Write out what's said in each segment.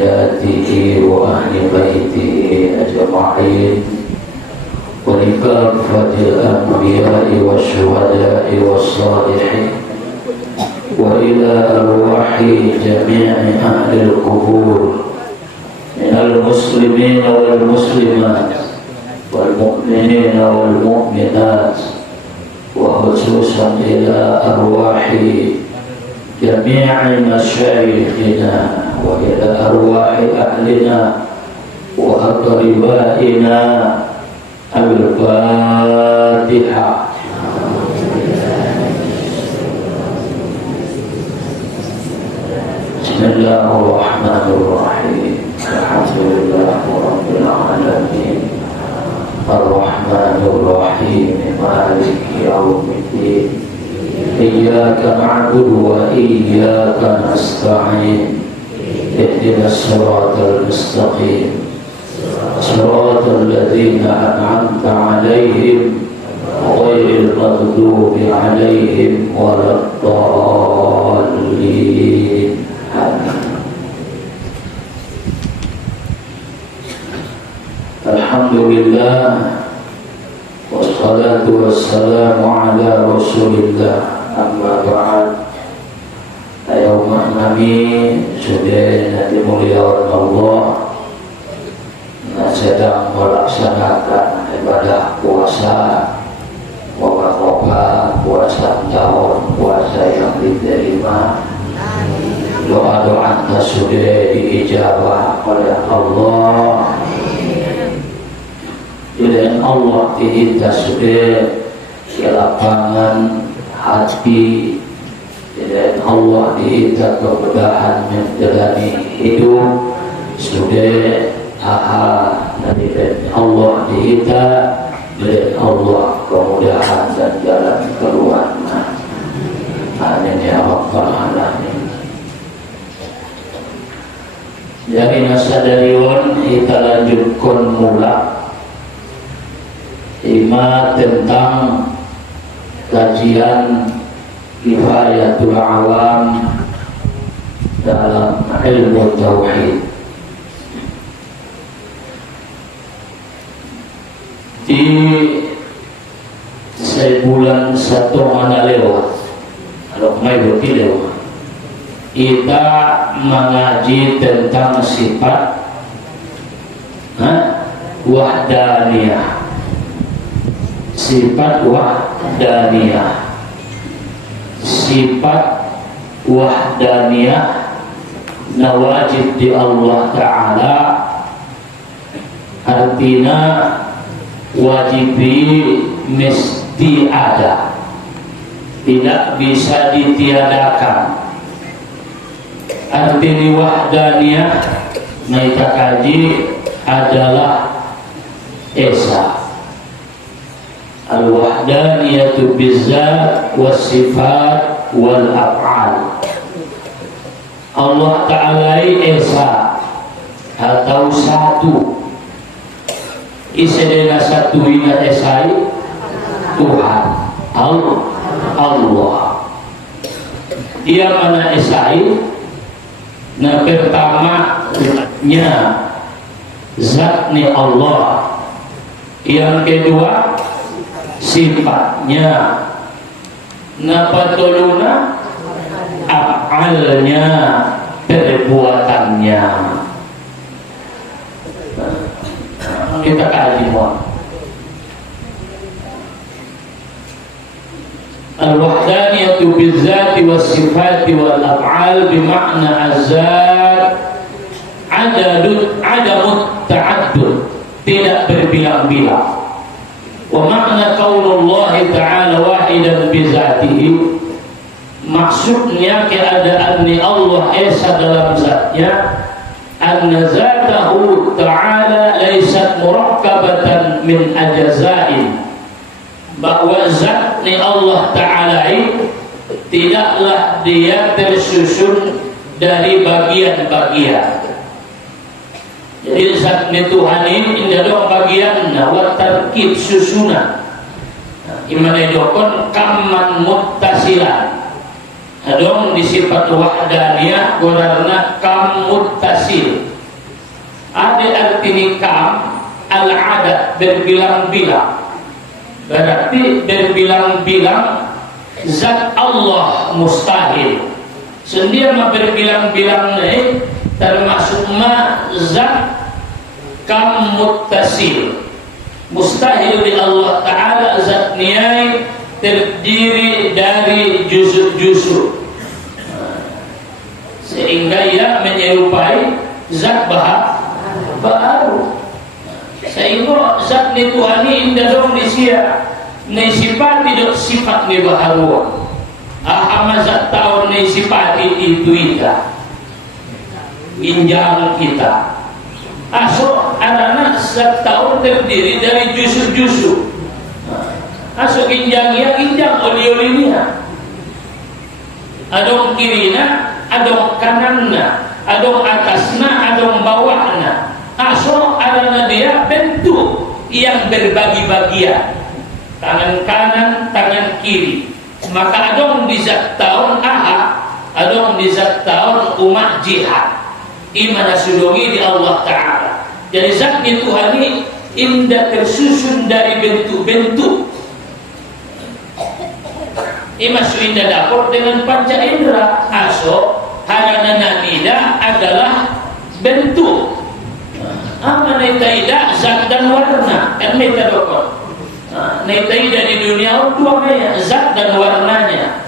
وذرياته وأهل بيته أجمعين ولكافة الأنبياء والشهداء والصالحين وإلى أرواح جميع أهل القبور من المسلمين والمسلمات والمؤمنين والمؤمنات وخصوصا إلى أرواح جميع مشايخنا وإلى أرواح أهلنا وأقربائنا. الفاتحة. بسم الله الرحمن الرحيم. الحمد لله رب العالمين الرحمن الرحيم مالك يوم الدين إياك نعبد وإياك نستعين اهدنا الصراط المستقيم صراط الذين أنعمت عليهم غير المغضوب عليهم ولا الضالين. Alhamdulillah wassalatu wassalamu ala rasulillah amma ba'd. Ayuhumma nami sudah dimuliakan Allah, sedang melaksanakan ibadah puasa moga-moga puasa tahun puasa yang diterima, doa-doa anda sudah diijabah oleh Allah. Dengan Allah kita sudah ke lapangan hati, dengan Allah kita kemudahan menjalani hidup sudah dari Allah kita, dari Allah kemudahan dan jalan keluar. Amin ya rabbal alamin. Jadi nasadariun kita lanjutkan mula ima tentang kajian kifayatul awam dalam ilmu tauhid. Di sebulan satu mana lewat, kalau mai berarti lewat, kita mengaji tentang sifat wahdaniyah. Sifat wahdaniyah, sifat wahdaniyah nawajib di Allah Ta'ala, artinya wajibi mesti ada, tidak bisa ditiadakan. Artinya wahdaniyah kita kaji adalah esa. Al-wahdaniyatu bizzat was-sifat wal-af'al. Allah Ta'ala esa atau satu. Isedena satu ina esai Tuhan Allah. Dia mana esai? Nah pertamanya zatnya Allah, yang kedua sifatnya, napatuluna af'alnya, perbuatannya. Kita kaji mohon. Al-wahdaniyatu bizzati was-sifati wal-af'al bima'na az-zat adamut ta'addud, tidak berbilang-bilang. Wa makna qaulullah ta'ala wahidan bizatihi, maksudnya keadaan Allah esa dalam zatnya, anna zatahu ta'ala laysat murakkabatan min ajazain, bahwa zatnya Allah Ta'ala tidaklah dia tersusun dari bagian-bagian. Jadi zatnya Tuhan ini tidak ada bagian wa tarkib susunan. Imane dokon kaman muttasilan. adong disifat wahdaniyah gorarna kam muttasil. Ada arti kam al-adat berbilang-bilang, berarti berbilang-bilang zat Allah mustahil. Sendiri mah berbilang-bilang termasuk ma zat kam muttasil. Mustahil di Allah Ta'ala zat niyai terdiri dari juzuk-juzuk, sehingga ia menyerupai zat baru. Sehingga zat ni Tuhan ni indah dong disia ni sifat tidak sifat ni baharu. Ahama zat tahun ni sifat itu ika ginjal kita. Asok anak zat tahun terdiri dari juzuk-juzuk. Asok ginjang ya ginjang oli-olinya. Adong kirina, adong kananna, adong atasna, adong bawahna. Asok adana dia bentuk yang berbagi-bagian. Tangan kanan, tangan kiri. Maka adong di zat tahun aha, adong di zat tahun umat jihad. Imana sudongi di Allah Ta'ala. Jadi zat Tuhan ini indah tersusun dari bentuk-bentuk. Imas indah dapur dengan panca indera. Aso harana namida adalah bentuk. Naitaida zat dan warna. Kan meta dokter. Naitaida di dunia dua maya, zat dan warnanya.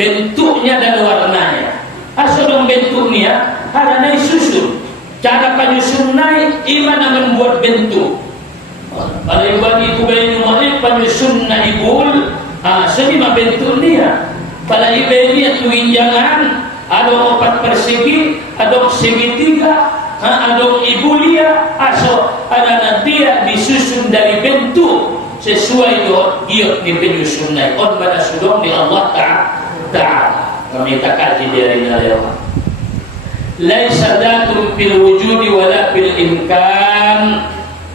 Bentuknya dan warnanya. Aso dong bentuknya harana susun. Cara penyusunan iman membuat bentuk. Paling bagi kubaini mu'alif penyusun ibul. Seni mah bentuk dia. Pada ibeni itu injangan, ada 4 persegi, ada segitiga, ada ibulia, aso ada dia disusun dari bentuk sesuai giot di penyusunan. On pada sudong di Allah Ta'ala. Kami tak kaji dari nalaiwa. Laisa datun fil wujudi wala fil imkan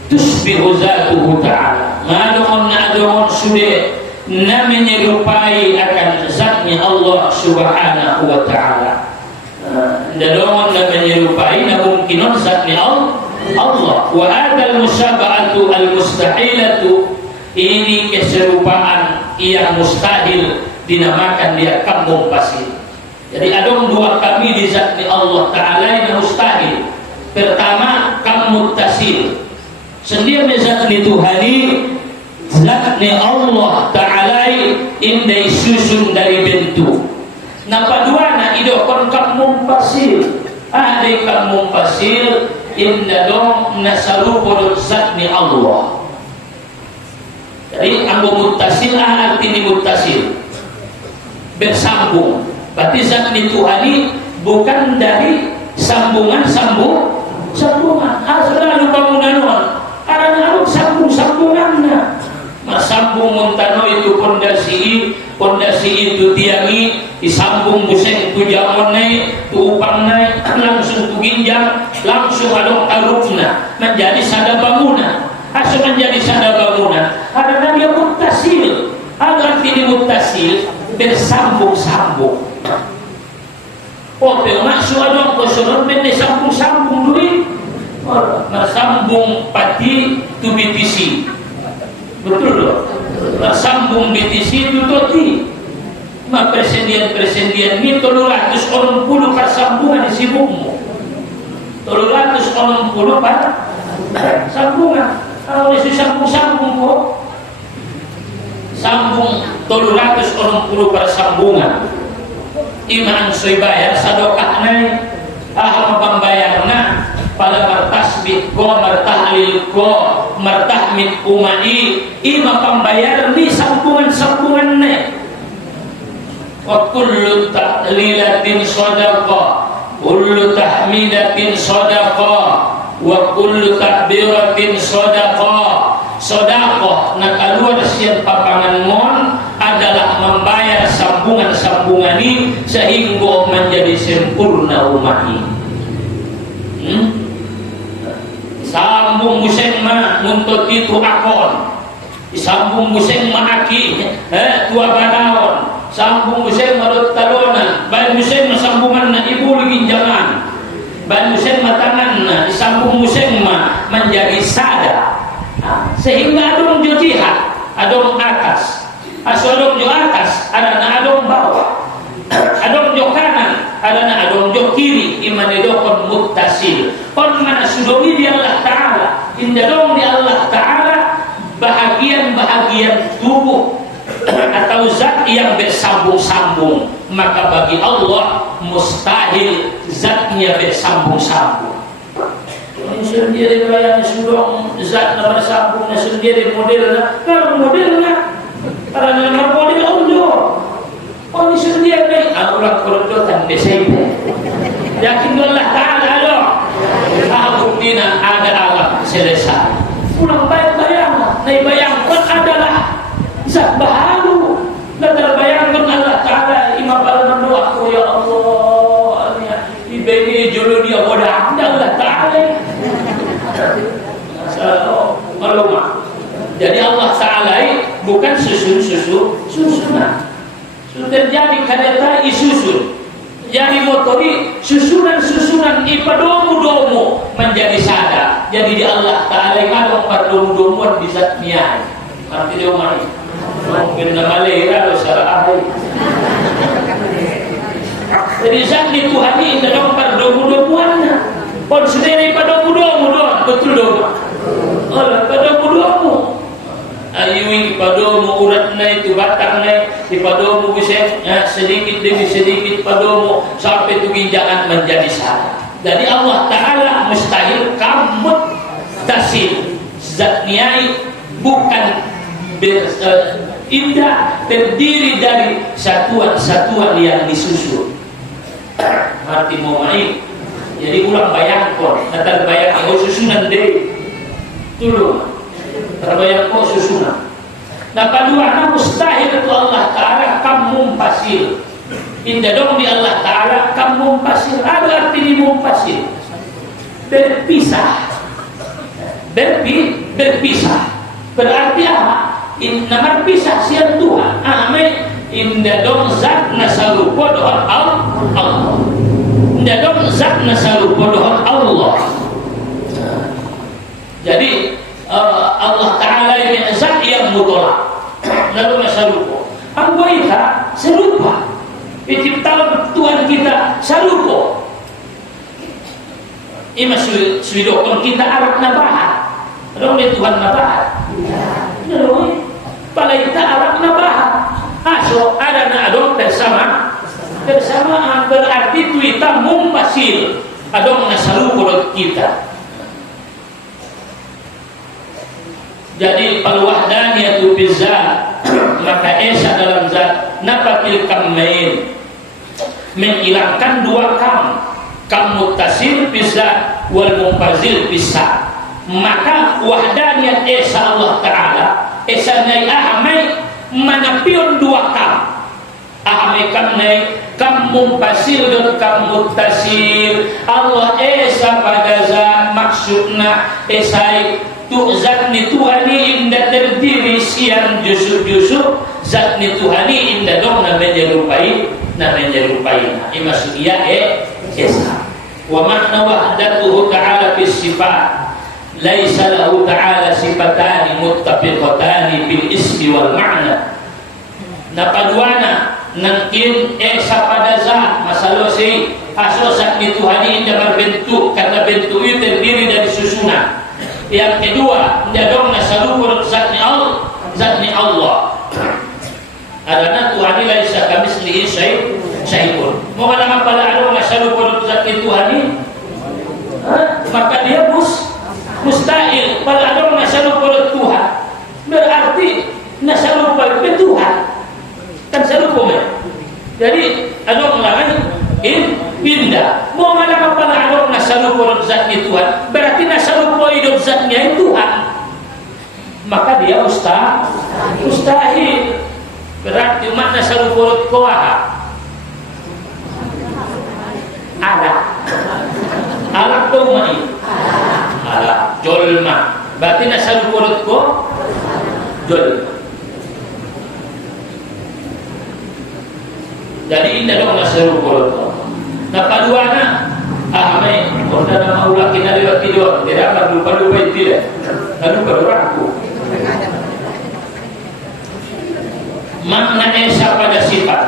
tusbihu zatuhu ta'ala. Madon adon sudah na menyerupai akan zatnya Allah Subhanahu wa Ta'ala. Dadongan na menyerupai na mungkinon zatnya Allah. Wa adal musaba'atu al-mustahilatu, ini keserupaan yang mustahil dinamakan dia kampung pasir. Jadi ada 2 kami di zatnya Allah Ta'ala yang mustahil. Pertama kamu tasil. Sendiri zatnya Tuhani, zatnya Allah Ta'ala indai susun dari bentuk. Napa dua na idokon kamu pasir. Ada kamu pasir inda dong nasarupo zatnya Allah. Jadi anggo muttasil arti muttasil bersambung. Berarti zat Tuhani bukan dari sambungan. Selalu bangunan karena sambungannya. Sambung montano itu pondasi itu tiangi, disambung buseng itu jamone, itu upang naik, langsung itu ginjang, langsung ada arupna menjadi sada bangunan. Asal menjadi sada bangunan. Karena dia muttasil. Agar tidak muttasil bersambung-sambung. Tapi masuk ada kosoran benda sambung-sambung duit. Sambung pati tu BTC. Betul loh. Sambung BTC itu toti. Persendian ini 380 per sambungan di sibukmu. 380 per sambungan. Kalau itu sambung-sambung kok. Sambung 380 per sambungan. Iman soy bayar sadokah naik. Pembayarna pada martasbih ko, martahlil ko, martahmid umai. Ima pembayar ni sambungan-sambungan naik. Wa kullu tahlilatin sadaqah, kullu tahmidatin sadaqah, wa kullu takbiratin sadaqah. Sedekah nak keluar siap papangan mon adalah membayar sambungan-sambungan ini sehingga menjadi sempurna umat ini. Sambung buseng ma nuntut itu akon, sambung buseng ma aki tua banaon, sambung buseng marut talon bagian tubuh atau zat yang bersambung-sambung, maka bagi Allah mustahil zatnya bersambung-sambung. Ini sendiri bayangnya sudah zat nomor sambungnya sendiri modelnya, kalau modelnya karena nomor model Allah. Oh ini sendiri Allah kerodotan besarnya. Yakin Allah Ta'ala Allah. Buktinya ada alam selesai. Pulang bayang-bayang, nah bayangkan adalah zat baharu. Dan terbayangkan Allah Ta'ala imam al-mendoa, oh ya Allah, ibeni julu dia bodah Allah Ta'ala. Malumah. Jadi Allah Ta'ala bukan susunan. Sudah terjadi kadeta isusun. Jadi motori susunan ipadomu menjadi sada. Jadi di Allah Ta'ala kadang pardomu di zatnya. Arti dia mari. Mungkin nama lera salah ahli. Jadi zat di Tuhan ini kadang pardomu-domuannya. Pon sendiri padomu-domu betul dong. Allah padomu-domu. Ayui padomu uratnya itu batangnya di padomu bisa sedikit demi sedikit padomu sampai itu ginjangan menjadi satu. Jadi Allah Ta'ala mustahil kamut tasil zatnya bukan indah, terdiri dari satuan-satuan yang disusun. Arti mau main. Jadi ulang bayangkan, nanti bayangkan susunan deh dulu. Terbayang kok susunan. Nah kedua mustahil itu Allah Ta'ala kamu pasir. Indah dong di Allah Ta'ala kamu pasir. Ada arti di mumpasil. Berpisah. Berpisah. Berarti apa? Nama pisah siang Tuhan. Amin. Indah dong zat nasalupo doa Allah. Indah dong zat nasalupo doa Allah. Jadi Allah Ta'ala ini zat yang mutolak. Lalu serupa Anggoita serupa penciptaan Tuhan kita serupa. Ima suidokon kita Arab nabahat. Dong di Tuhan nabahat. Lalu palaita Arab nabahat. Aso ada na adong bersamaan berarti kita mumpasil. Adong na serupa kita. Jadi al-wahdaniyatu bizzat, maka esa dalam zat nafatil kammain, menghilangkan dua kam muttasil bizzat wal munfazil bizzat. Maka wahdaniyat esa Allah Ta'ala esa nai ahamai manapion dua kam. Ahamai kam munfasil dan kam muttasil. Allah esa pada zat maksudna esai zat ni Tuhani indah terdiri siang jusuk zat ni Tuhani indah dong na menyerupai ima sudia esa wa makna wahdatuhu ta'ala bis sifat laisa lahu ta'ala sifatani muttafiqatani bil ismi wal ma'na. Na paduana nangkin esa pada zat masalah si aso zat ni Tuhani indah berbentuk karena bentuk itu terdiri dari susunan. Yang kedua, jadong nasalukur zatni Allah. Adana Tuhani laisa kamislihi syai'un. Mau kata apa ada nasalukur zatni Tuhani? Maka dia mustahil. Pada ada nasalukur Tuhan. Berarti nasalukur Tuhan. Kan salukur. Jadi ada orang indah. Mau mana apa ada nasalukur zatni Tuhan? Berarti nasalukur hidup zatnya Tuhan. Maka dia mustahil. Berarti makna nasalukur kuah. Alat kumai. Alat jolma. Berarti nasalukur jolma. Jadi indah dong nasalukur. Nah paduana amai onda nama ulah kita lewat tidur tidak akan lupa tidak lalu beraku makna esa pada sifat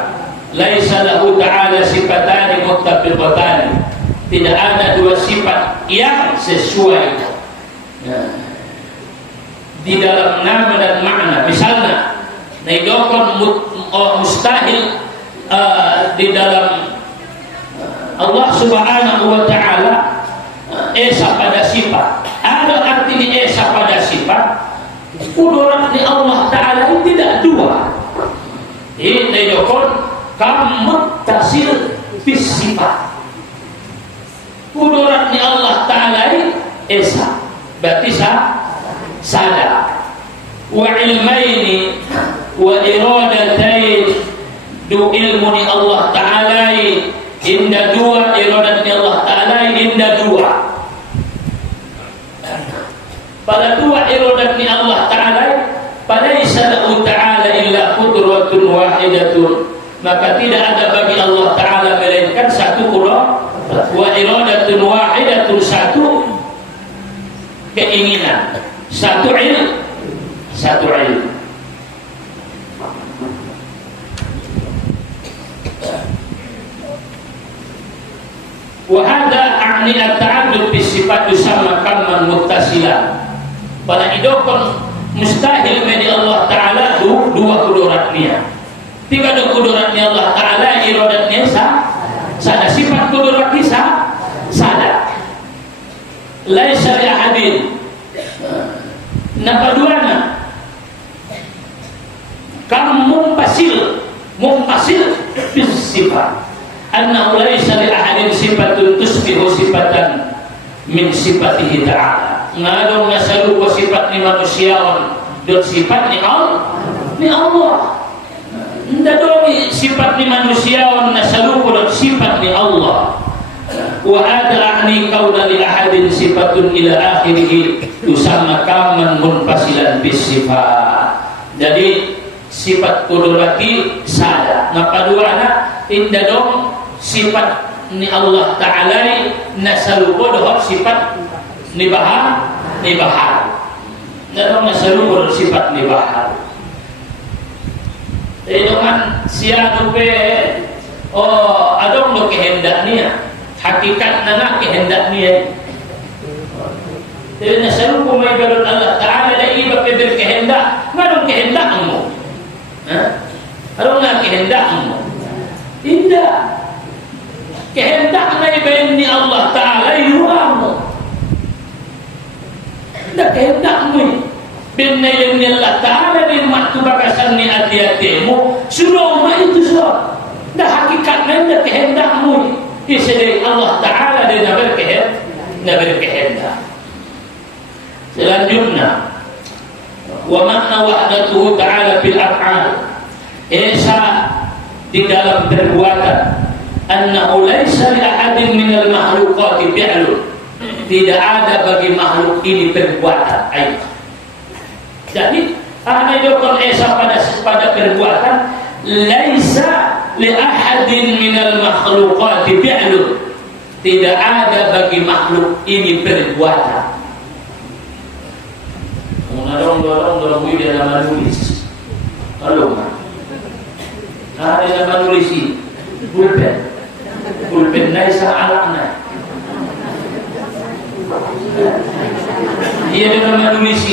laisa lahu ta'ala sifatani muttafiqatani, tidak ada dua sifat yang sesuai di dalam nama dan makna. Misalnya naidokon mustahil di dalam Allah Subhanahu wa Ta'ala esa pada sifat. Ada artinya esa pada sifat. Kudurat ni Allah Ta'ala tidak dua. Ini naidokon kam muttasil bis sifat. Kudurat ni Allah Ta'ala esa, berarti sada. Wa ilmaini wa iradatain, du ilmu ni Allah Ta'ala inda dua, iradat ni Allah Ta'ala inda dua. Pada dua iradat ni Allah Ta'ala, falaisa lahu ta'ala illa qudratun wahidatun, maka tidak ada bagi Allah Ta'ala melainkan satu qudrat, wa iradatun wahidatun, satu keinginan, satu ilmu, satu ilmu. Wahada a'ni at-ta'addud bisifat yusamma kamman muttasilan. Pada idokon mustahil bagi Allah Ta'ala dua kuduratnya. Tiga ada kuduratnya Allah Ta'ala, iradatnya sada, sifat kuduratnya sada. Laisa li ahadin. Napaduana kam mumpasil bis sifat. Annahu laisa li ahadin sifatun tusbihu sifatan min sifatihi ta'ala. Ngadong nasalupa sifat ni manusiawan dan sifat ni Allah. Nda dong sifat ni manusiawan nasalupa dan sifat ni Allah. Wa adra'ni kauna li ahadin sifatun ila akhirih tusamma kaman munfasilan bis sifat. Jadi sifat kudrati sada. Napaduana inda dong sifat ni Allah Ta'ala nasalupa dohor sifat ni bahar. Nda dong nasalupa dohor sifat ni bahar. Jadi dengan siapa adong lo kehendak niya, hakikat nana kehendak niya. Jadi nasalu ko may galon Allah Ta'ala na iba peder kehendak, nganong kehendak mo? Anong nga kehendak mo? Tidak. Kehendak na ibayin ni Allah Ta'ala iluha mo. Tidak kehendak mo Binayin ni Allah Ta'ala din matubakasan ni ati-ati mo, suruh mo itu suruh. Dah hakikatnya dah kehendak mo. Isyarat Allah Ta'ala din na berkehendak. Selanjutnya, wa makna wahdatuhu Ta'ala fil af'al. Esa di dalam perbuatan. Annahu laisa li ahadin minal makhluqati fi'lun. Tidak ada bagi makhluk ini perbuatan. Jadi anadokon esa pada perbuatan laisa li ahadin minal makhluqati fi'lun. Tidak ada bagi makhluk ini perbuatan. Dorong di dalam menulis. Kalau ada dalam menulis pulpen laisa alaqna. Ia dalam menulis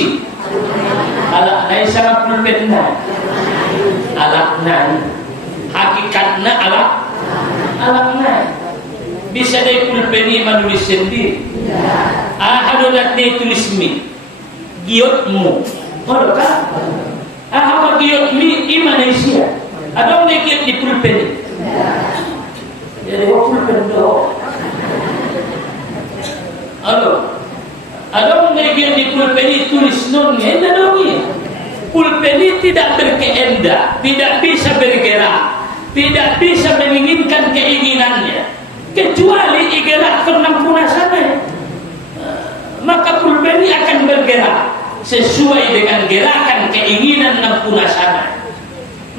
alaq laisa pulpenna. Alaqna hakikatnya alaqna. Bisa dari pulpeni menulis sendiri. Ahadunat ni tulismi giotmu. Kalau kan apa giotmi imanesia. Ada orang giot di pulpeni. Jadi pulpen do. Halo. Ada orang giot di pulpeni tulis non ni ada dong. Pulpeni tidak berkehendak, tidak bisa bergerak, tidak bisa menginginkan keinginannya, kecuali igerak penampungan sana. Maka pulpeni akan bergerak sesuai dengan gerakan keinginan nampungan sana.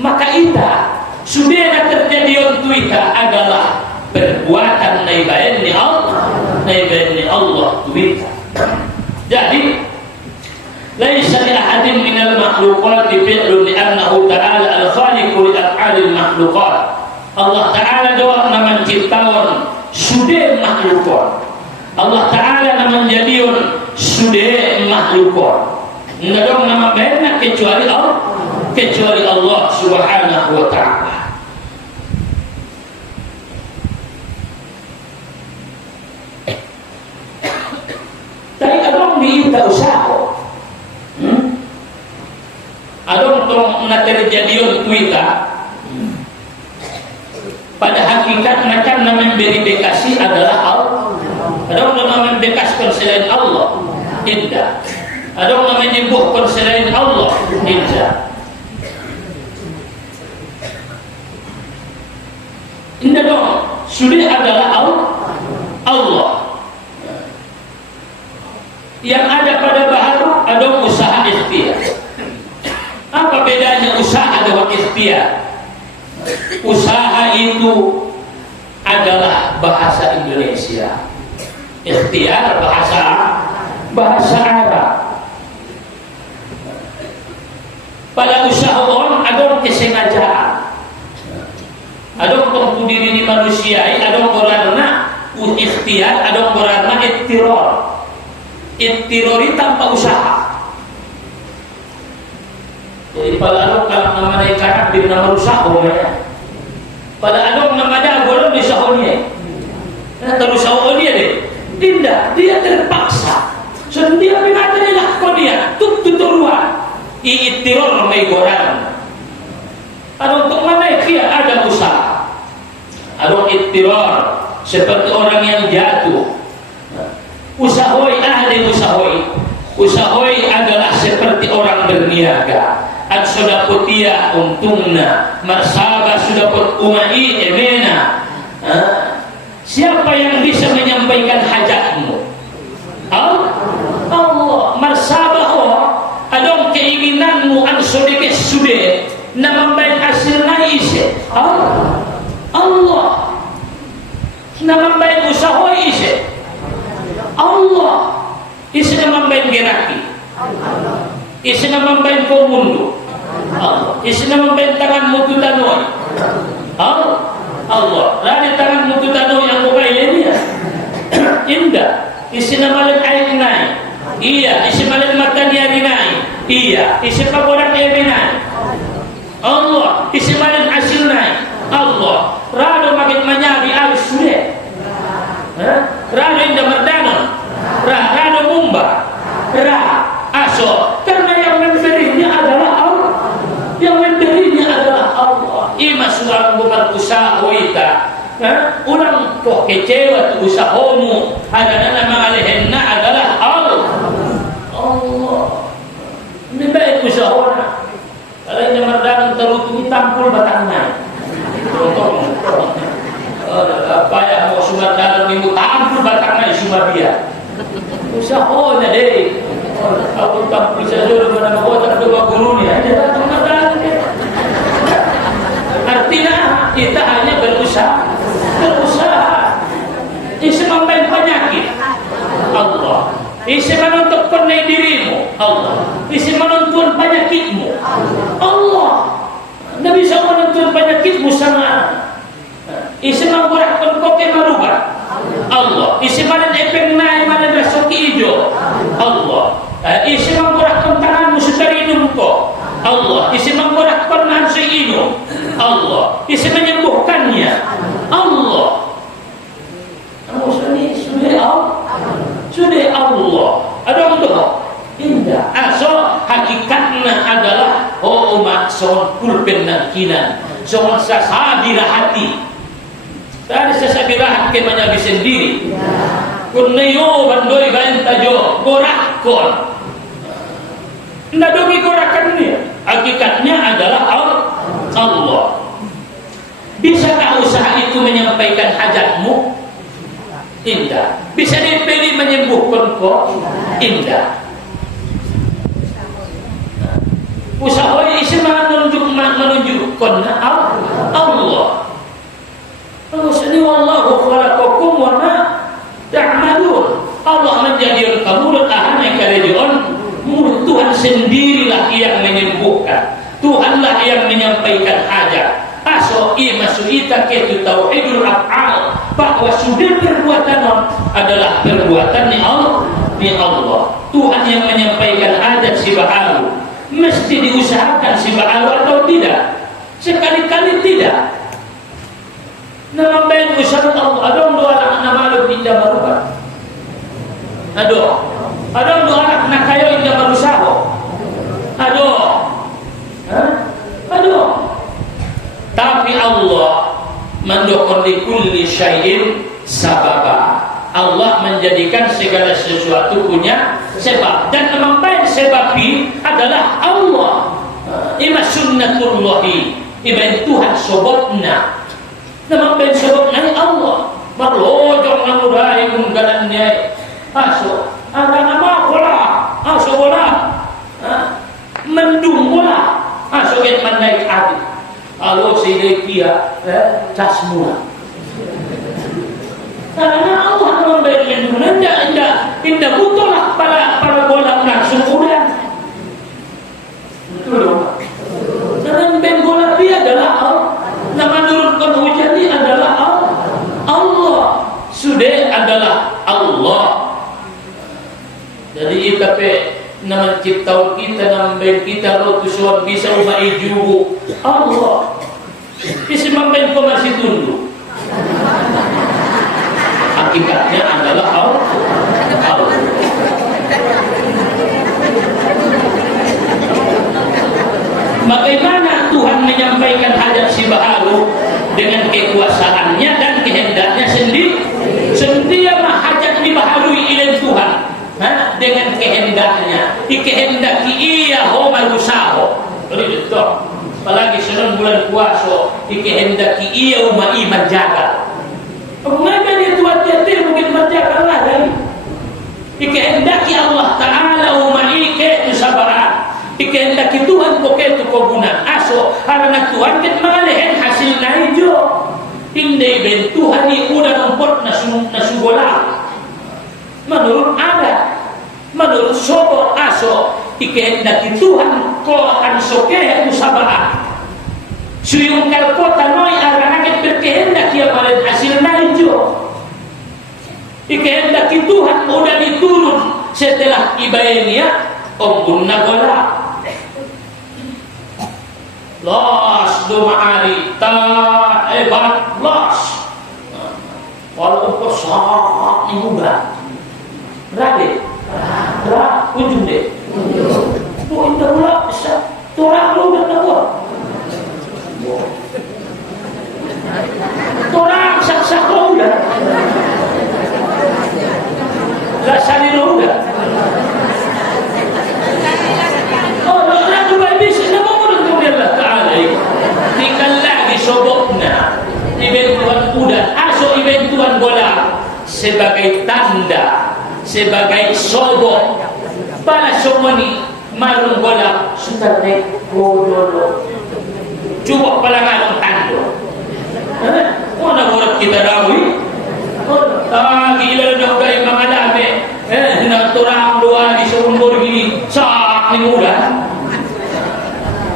Maka ita sudah terjadi untuk ita adalah perbuatan naibain ni Allah tu ita. Jadi laisa li ahadin minal makhluqati fi'lun li'annahu ta'ala al-khaliqu li af'alil makhluqat. Allah Ta'ala doa nama ciptawan sudah makhluqat. Allah Ta'ala nama jadiun sudah makhluqat. Nggak dong nama benar kecuali Allah Subhanahu wa ta'ala. Tapi adong diinta usaha. Adong tong na terjadion kuita. Pada hakikat macam nama verifikasi adalah Allah. Adong nama membekaskan selain Allah. Tidak. Adong nama menyembuhkan selain Allah. Tidak. Indah dong, sudah adalah Allah. Yang ada pada baharu ada usaha ikhtiar. Apa bedanya usaha dengan ikhtiar? Usaha itu adalah bahasa Indonesia. Ikhtiar bahasa Arab. Pada usaha orang ada kesengajaan. Ada untuk diri ini manusia, ada orangna ikhtiar, ada orangna ittiror. Ittirori tanpa usaha. Jadi pada kalau nama ikan bin nama usaha namanya. Pada adong namanya boleh usahanya. Nah terus usahanya deh. Tidak, dia terpaksa. Sendiri binatang lakukan dia. Tuturuan. Ittiror namanya orang. Ada untuk mana dia ada usaha. Ada ittiror seperti orang yang jatuh. Usahoi ahli usahoi adalah seperti orang berniaga. Ad sudah putia untungna marsaba sudah put umai emena. Siapa yang bisa menyampaikan hajatmu? Allah. Marsabah adong keinginanmu an sodeke sude na mambayan hasil na ise. Allah. Na mambayan usahoi ise. Allah. Isi na mambayan geraki. Isi na mambayan komundo. Isi na mambayan tangan mo tutanoy. Allah. Rani tangan mo tutanoy ang mukhailin niya. Indah. Isi na malin ayat nai. Iya. Isi malin mata niya rinai. Iya. Isi paborang ebenai. Allah. Isi malin asil nai. Allah. Rado magit manyabi alis sulit. Rado indah merdanon. Rado mumba. Aso. Karena yang memberinya adalah Allah. Yang memberinya adalah Allah. Ima suara bukan usaha wita. Ulang kok kecewa tu usahamu. Ada nama alihna adalah Allah. Ini baik usaha. Kalau ini merdanon terutungi tampul batang naik. Apa yang mau sumber dalam minggu tampul batang naik sumber dia. Usahanya deh. Aku tak bisa suruh mana kota kedua gurunya. Artinya kita hanya berusaha. Isi membaik penyakit Allah. Isi menuntut penai dirimu Allah. Isi menuntut penyakitmu Allah. Tidak bisa menuntut penyakitmu sama. Isi mengurangkan kopi merubah Allah. Isi mana epeng naik mana rasoki hijau Allah. Isi mengurangkan tanganmu setari inumko Allah. Isi mengurangkan nasi inum Allah. Isi menyembuhkannya Allah. Sudah Allah. Ada untuk indah. Asal hakikatnya adalah maksud pulpen dan kinan. Soal sasabira hati. Tadi sasabira hati menyabi sendiri. Kunayo bandoi bantajo korakon. Ndak dogi korakannya. Hakikatnya adalah Allah. Bisakah usaha itu menyampaikan hajatmu? Indah. Bisa dipilih menyembuhkan kok? Indah. Usaha ini menunjukkan Allah. Ini wallahu khalaqakum wa ma ta'malun. Allah menjadikan kamu tahan yang kalian. Tuhan sendirilah yang menyembuhkan. Tuhanlah yang menyampaikan hajat. Aso masuk kita ke tauhidul af'al, bahwa sudah perbuatan adalah perbuatan Allah. ni Allah, Tuhan yang menyampaikan adat si baharu, mesti diusahakan si baharu atau tidak? Sekali-kali tidak. Nama bayan usaha Allah, adong dua anak nama lu pindah barukan. Adong dua anak nak kayo indah barusaho. Tapi Allah mendokor di kulli syai'in sababa. Allah menjadikan segala sesuatu punya sebab, dan memang sebabi adalah Allah. Ima sunnatullahi, ima Tuhan sobotna. Memang sebabnya Allah. Berlojong namurai munggalannya. Aso, ada nama bola, aso bola, mendung bola, aso get mandai adi. Alo sehingga dia casmula. Karena Allah memberikan indah butuhlah para bola langsung udah. Betul dong. Karena ben bola dia adalah Allah. Nama menurunkan hujan ini adalah Allah. Sudah adalah Allah. Jadi tapi nama cipta kita, nama kita roh tujuan bisa ubah ijubu Allah. Bisa memben kau masih tunduk. Hakikatnya adalah Allah. Bagaimana Tuhan menyampaikan hajat si baharu dengan kekuasaannya dan kehendaknya sendiri? Dia mah hajat dibaharui ilmu Tuhan dengan kehendaknya. Dikehendaki ia manusaho. Begitu. Apalagi senang bulan puasa, dikehendaki ia umat iman jaga. Mengapa dia tuan dia mungkin menjaga lah dari? Dikehendaki Allah Taala umat ike itu sabaran. Dikehendaki Tuhan pokok itu kau guna. Aso karena Tuhan kan mengalihin hasilnya hijau. Indai ben Tuhan ni udah nombor nasu bola. Menurut ada, menurut sobo aso dikehendaki Tuhan ko ansoke musabah. Suyung kal kota noi aranaket berkehendak yang malah hasilnya hijau. Dikehendaki Tuhan udah diturun setelah ibaenya ombun nagola. Los dumari ta ebat los. Kalau kau sok ni muda, berade, ujung deh. Oh itu pula bisa, orang lu udah tahu. Orang sak lu udah, rasanya lu udah. Oh orang tu baik sih, nama orang tu dia lah Taala. Tinggal lagi soboknya. Ibentuan udah, aso ibentuan bola sebagai tanda, sebagai sobok. Para semua ni marung bola sudah naik bodolo. Coba palangan tanda. Mana boleh kita rawi? Gila dah gay mengalami. Nak turang dua di sumber gini, sak ni mudah.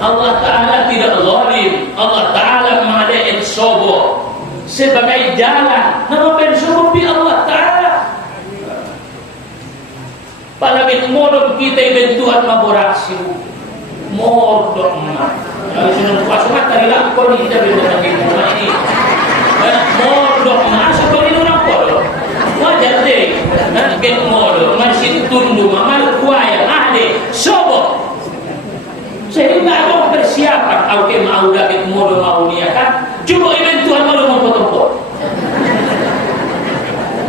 Allah Taala tidak zalim. Allah Taala mengadakan sobok sebagai jalan. Nama bersobok bi Allah Taala. Palagi modal kita bentuan maborasi. Modal mah. Kalau sudah kuasa tadi lah kau ni kita bentuan ini. Modal mah seperti orang kodok. Wajar deh. Get modal masih tunduk, mamal kuaya ahli sobok. Sehingga ada persiapan, oke mau dah modal mau ni kan? Cuba bentuan modal mau potong.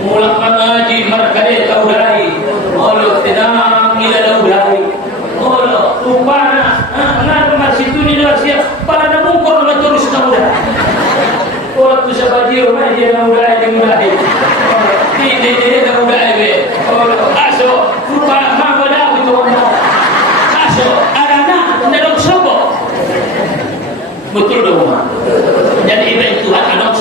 Mulak mengaji markade taudai. Allah tenang ila taudai. Allah rupana nak masih tu ni dah siap para namungkor nak terus taudai. Orang tu sabajir mai dia taudai dia mulai. Ini taudai be. Aso rupa ma pada itu. Aso arana dalam sobok. Betul dong. Jadi ibadah Tuhan anak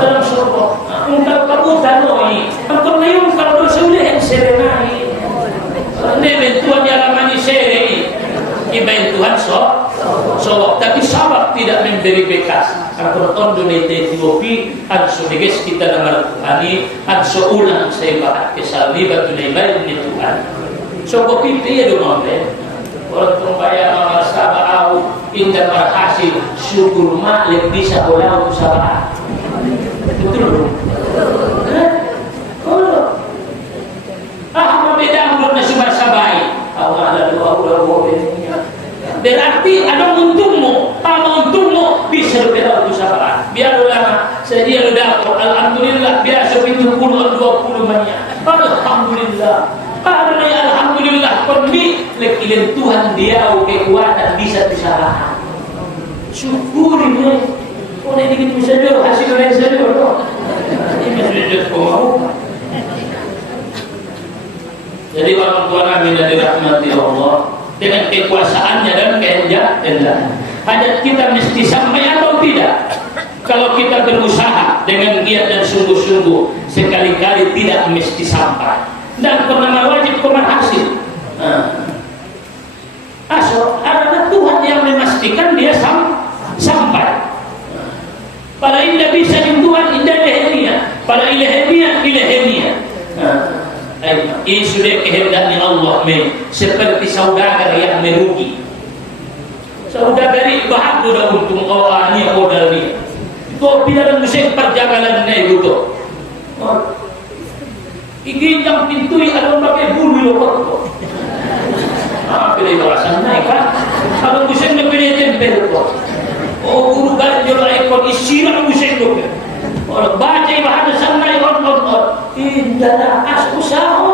dalam sobok. Engkau kabutan noi. Engkau layung kalau dosa boleh serenai. Ini bentuan jalan seri. Ibadah Tuhan sobok. Tapi sabab tidak memberi bekas. Kalau pertondo ni Ethiopia at sudiges kita naman ani at so ulang sa iba kesalmi batu na iba ni Tuhan. So kopi dia dumamre. Orang tumbaya mga sabaaw inda marhasil syukur ma lebih sa ulang sabaaw. Betul. Mabeda belum nasibah sabai. Allah berarti ada untungmu, bisa berbeda untuk sabar. Biar ulama sedia udah alhamdulillah biasa pintu 10 20 banyak. Alhamdulillah. Karena alhamdulillah permi lekilen Tuhan dia kekuatan bisa disalah. Syukuri nih. Oh ini dikit bisa jual hasil lain saja loh. Ini sudah jadi mau. Jadi orang tua kami dari rahmati Allah dengan kekuasaannya dan kehendak. Hajat kita mesti sampai atau tidak? Kalau kita berusaha dengan giat dan sungguh-sungguh, sekali-kali tidak mesti sampai. Dan pernah wajib hasil. Adalah Tuhan yang memastikan dia sampai. Pada indah bisa Tuhan indah ilahiyah, pada ilahiyah. Ini sudah kehendaknya Allah seperti saudagar yang merugi. Saudagari bahag sudah untung awalnya modal ni. Kau tidak musik perjalanan ni itu. Iki yang pintu ada pakai bulu lokot. Pilih balasan naik kan? Kalau musik ni pilih tempel kok. Guru ganjil ekor isiran musik tu. Orang baca bahasa sanai on. Indah usaha.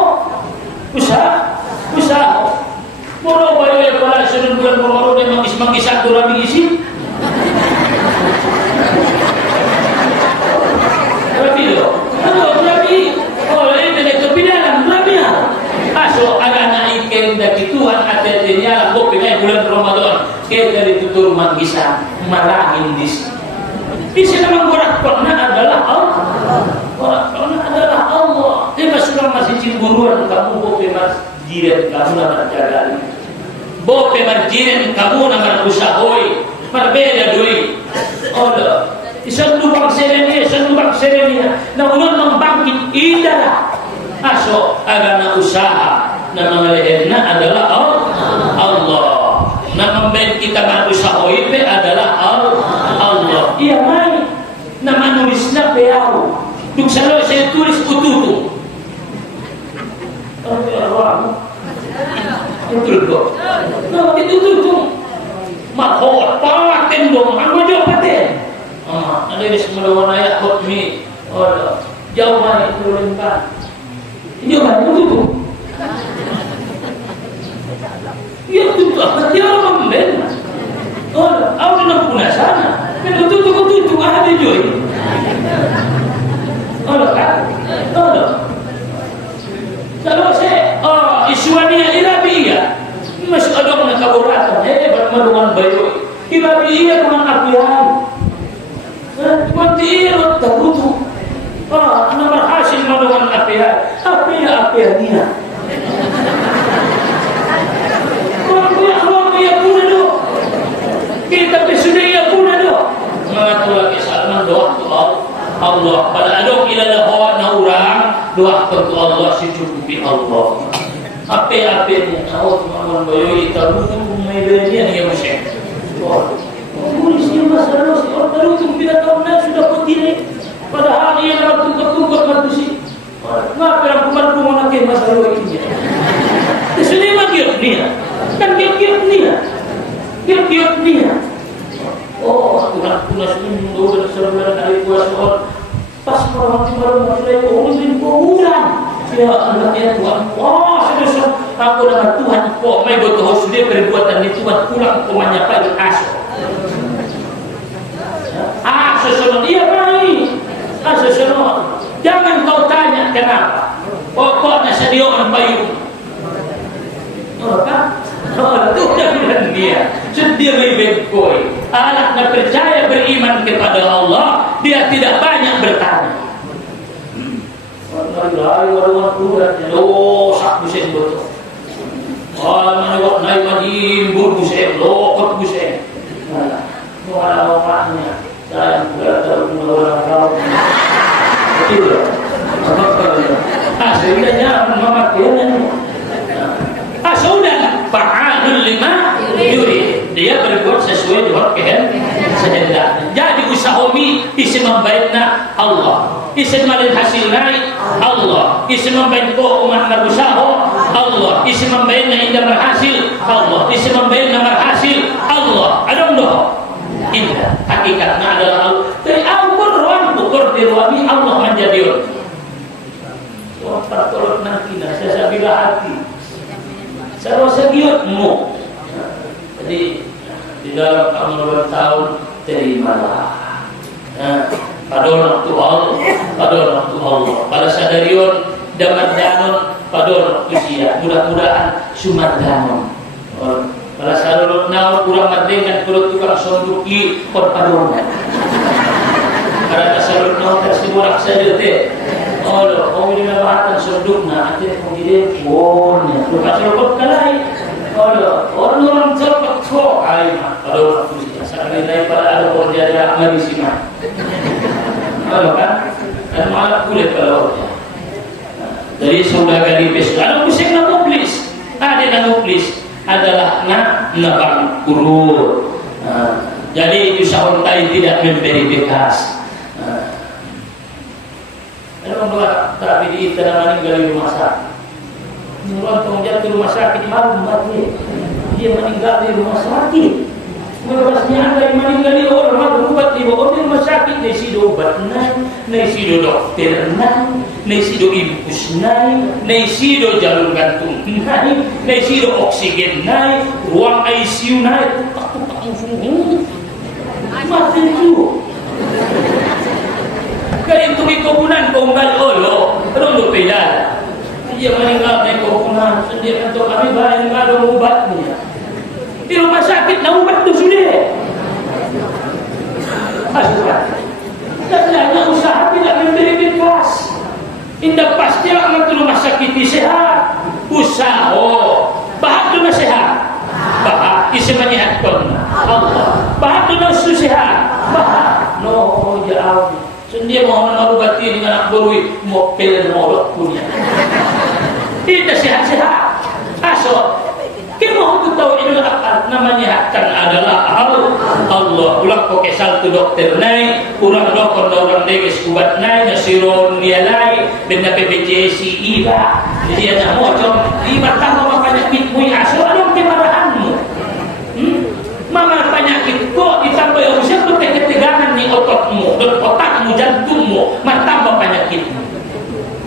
Moro bayo pala sunod bulan pamaro na mangis-mangisan do rabi isi. Rabi do. Rabi. Ini ito pinalang rabi. Aso aga na iken daki Tuhan atenya ko pinay bulan Ramadan. Kaya dari tutur mangisa marahing dis. Bisa naman korakon na adalah Allah. Korakon adalah Allah. Sudah masih cemburuan kamu bope marjiren kamu nama jagali. Bope marjiren kamu nama usahoi. Marbeda doi. Allah. Isang lubang serenia. Na ulun membangkit indah. Aso agana usaha. Na mga leherna adalah Allah. Na membed kita marusahoi pe adalah Allah. Iya mai. Na manulis na peau. Duk salo saya tulis ututu. Betul kok. Nah, itu mahor, paten dong, aku jauh paten. Ada di semua ayat hotmi, jauh mana itu lempar. Ini apa itu? Ya itu dia orang membel. Aku nak punah sana. Kalau tutu ada joy. Kan? Kalau saya isuannya Irabia masih ada kena kaburatan bermadungan bayu Irabia kurang apian mati irot tabutu anak berhasil madungan apian apiannya orang dia pun ada kita bersudah pun ada mengatur lagi salman doa Allah pada aduk ilalah hawa na orang doa kepada Allah secukupi Allah. Apa-apanya Allah Tuhan bayu tarutum media ni masih. Tulisnya masalah orang tarutum bila tahun sudah potire. Padahal ia nak tukar matusi. Ngapa yang kumanku menakai masalah ini? Sesuai magiat ni. Kan giat ni. Tuhan punas minggu dan sebulan hari puasa pas malam lagi orang kuburan ya anaknya Tuhan sudah aku dengan Tuhan kok mai betul sudah perbuatan itu Tuhan pulang ke menyapa itu sesuatu dia baik sesuatu jangan kau tanya kenapa pokoknya sedia orang payung itu jangan dia sedia lebih koi anaknya percaya beriman kepada Allah dia tidak banyak bertanya orang tua sak busen betul naik majin bur busen lokot busen orang-orangnya saya Asudahnya memakainya. Asudan fa'alul lima yuri. Dia berbuat sesuai dengan kehendak. Jadi usaha umi isi membaikna Allah. Isi malin hasil naik Allah. Isi membaik ko umat berusaha Allah. Isi membaikna indah berhasil Allah. Isi membaikna berhasil Allah. Ada enggak? Indah. Hakikatnya adalah Allah. Dari awal ruang bukur di ruangi Allah menjadi pertolong nanti saya bila hati saya rasa giatmu. Jadi di dalam kamu 2 tahun terimalah pada waktu Allah, pada waktu Allah, pada sadarion damar danon pada waktu usia mudah-mudahan sumardanon pada sadarut naon kurang mardengan kurang tukang sonduki perpaduan karena sadarut naon tersiburak saja teh. Oh, kau ini mengatakan serdukna, akhirnya kau jadi bonnya. Lupa seruput kalai. Orang seruput kau, ayah. Kalau sekali lagi pada ada perjalanan medisima. Kalau kan, dan malah kulit kalau. Jadi sudah kali besok. Ada pusing nuklis. Ada nuklis adalah nabang kurur. Jadi usaha lain tidak memberi bekas. Orang tapi di tanah meninggal di rumah sakit. Orang pengujar di rumah sakit malu mati. Dia meninggal di rumah sakit. Merasanya ada yang meninggal di orang malu buat di rumah sakit. Nesido obat naik, nesido dokter naik, nesido infus naik, nesido jalur gantung naik, nesido oksigen naik, ruang ICU naik. Mati itu. Kaya itu ikupunan konggal olo, terus pedal. Dia meninggal dari ikupunan sendiri untuk kami bayar kalau obatnya. Di rumah sakit na ubat tu sudah. Asuhan. Dan hanya usaha tidak memberi bekas. Indah pasti amat rumah sakit sehat. Usaha, bahat rumah sehat. Bahat isi menyehatkan Allah. Bahat rumah sehat. Bahat no jauh. Sendiri mau mengobati dengan anak berui mobil molok punya. Tidak sehat-sehat. Asal kita mau tahu ini apa namanya akan adalah Allah. Ulang pakai satu dokter naik, kurang dokter orang deges kuat naik, nasiron dia naik, benda PBCC iba. Jadi ada mocok iba tambah penyakitmu asal ada kemarahanmu. Mama penyakit kok ditambah usia tu ketegangan di otakmu, otakmu, jantungmu, tambah penyakitmu.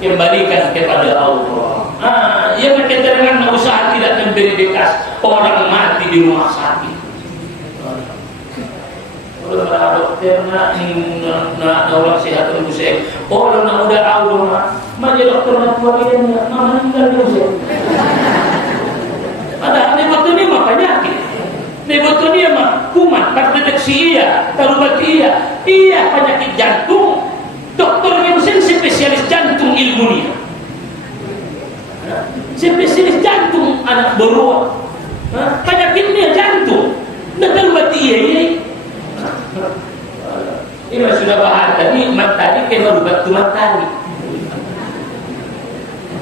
Kembalikan kepada Allah. Yang keterangan usaha tidak memberi bekas orang mati di rumah sakit. Kalau ada dokter nak orang sehat itu saya. Kalau nak udah awal mana dokter nak buat ini, mana tinggal dia saya. Ada ni betul ni mah penyakit. Ni betul dia mah kumat, terdeteksi iya, terubati iya penyakit jantung. Dokter yang spesialis jantung ilmunya, spesialis jantung anak beruang, penyakitnya jantung, dan terubati iya. Ini sudah bahas tadi, tadi kena ubat tumat tadi.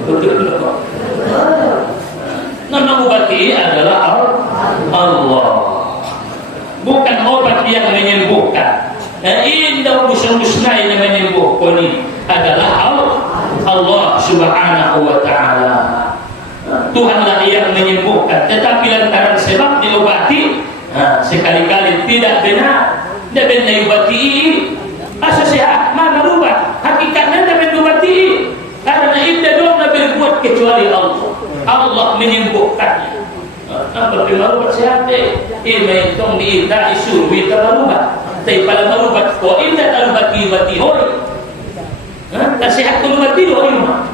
Betul. Nama obat ini adalah Allah, bukan obat yang menyembuhkan. Indah usul-usulnya yang menyembuhkan ini adalah Allah Subhanahu wa Ta'ala. Tuhanlah yang menyembuhkan, tetapi lantaran sebab diobati, sekali-kali tidak benar. Dia benar diobati, asal sehat mana rubat? Hakikatnya dia diobati, karena indah doang berbuat kecuali Allah. Allah menyembuhkannya. Apa bermarubat sehat deh? Ini tong diindah isu kita marubat. Tapi pada marubat kau indah tarubati bati hoi. Tak sehat tu bati hoi mah.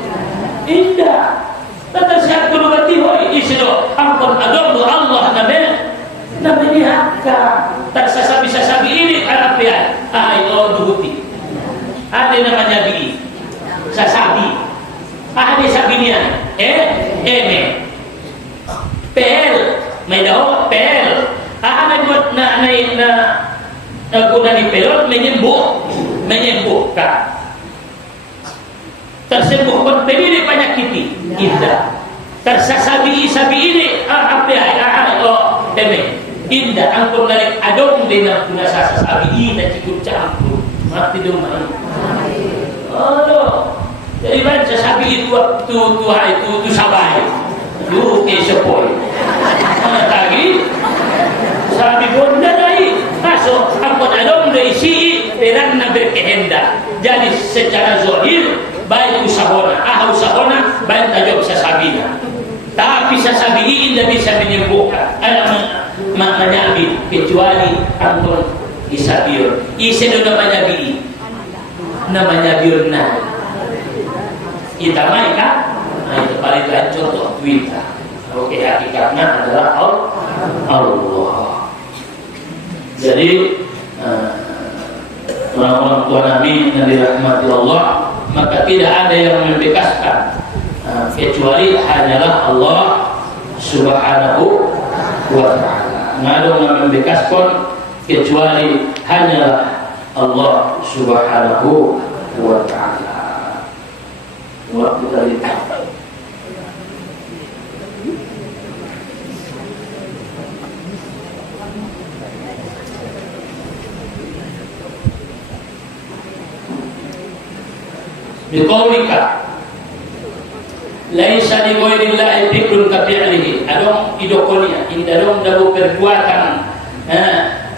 Indah. Tak sehat tu bati hoi. Isido ampun agam Allah nabi hakka. Tak sasabi ini anak dia. Ayo duhuti. Ada namanya bi. Sasabi. Ada sabinya. Eme. Pel, medaw pel. Ana buat na guna ni pelot menyembuhkan. tersembuhkan pemilih penyakiti indah, tersasabi ini apa ya indah angkun narik adong dengan guna sasa sabi ina cikut campur mati dong mai. Oh, jadi baca sabi itu itu sabai, itu kesepoi. Tadi sabi bonda dari masuk angkun adong dari si erana berkehendak. Jadi secara zahir baik usahona, usahona baik tajam sasabina. Tapi sasabi ini tidak bisa menyembuhkan. Maknanya abi kecuali angkon isabiur. Isi itu namanya bi, namanya biurna. Kita main kan? Nah itu paling contoh kita. Oke, hakikatnya adalah Allah. Jadi orang-orang tua Nabi yang dirahmati Allah, maka tidak ada yang membebaskan kecuali hanyalah Allah Subhanahu wa ta'ala. Nggak ada yang membebaskan kecuali hanyalah Allah Subhanahu wa ta'ala. Waktu tadi biqaulika laisa li ghairillahi fikrun ka fi'lihi, adong idokonia indadong dalam perbuatan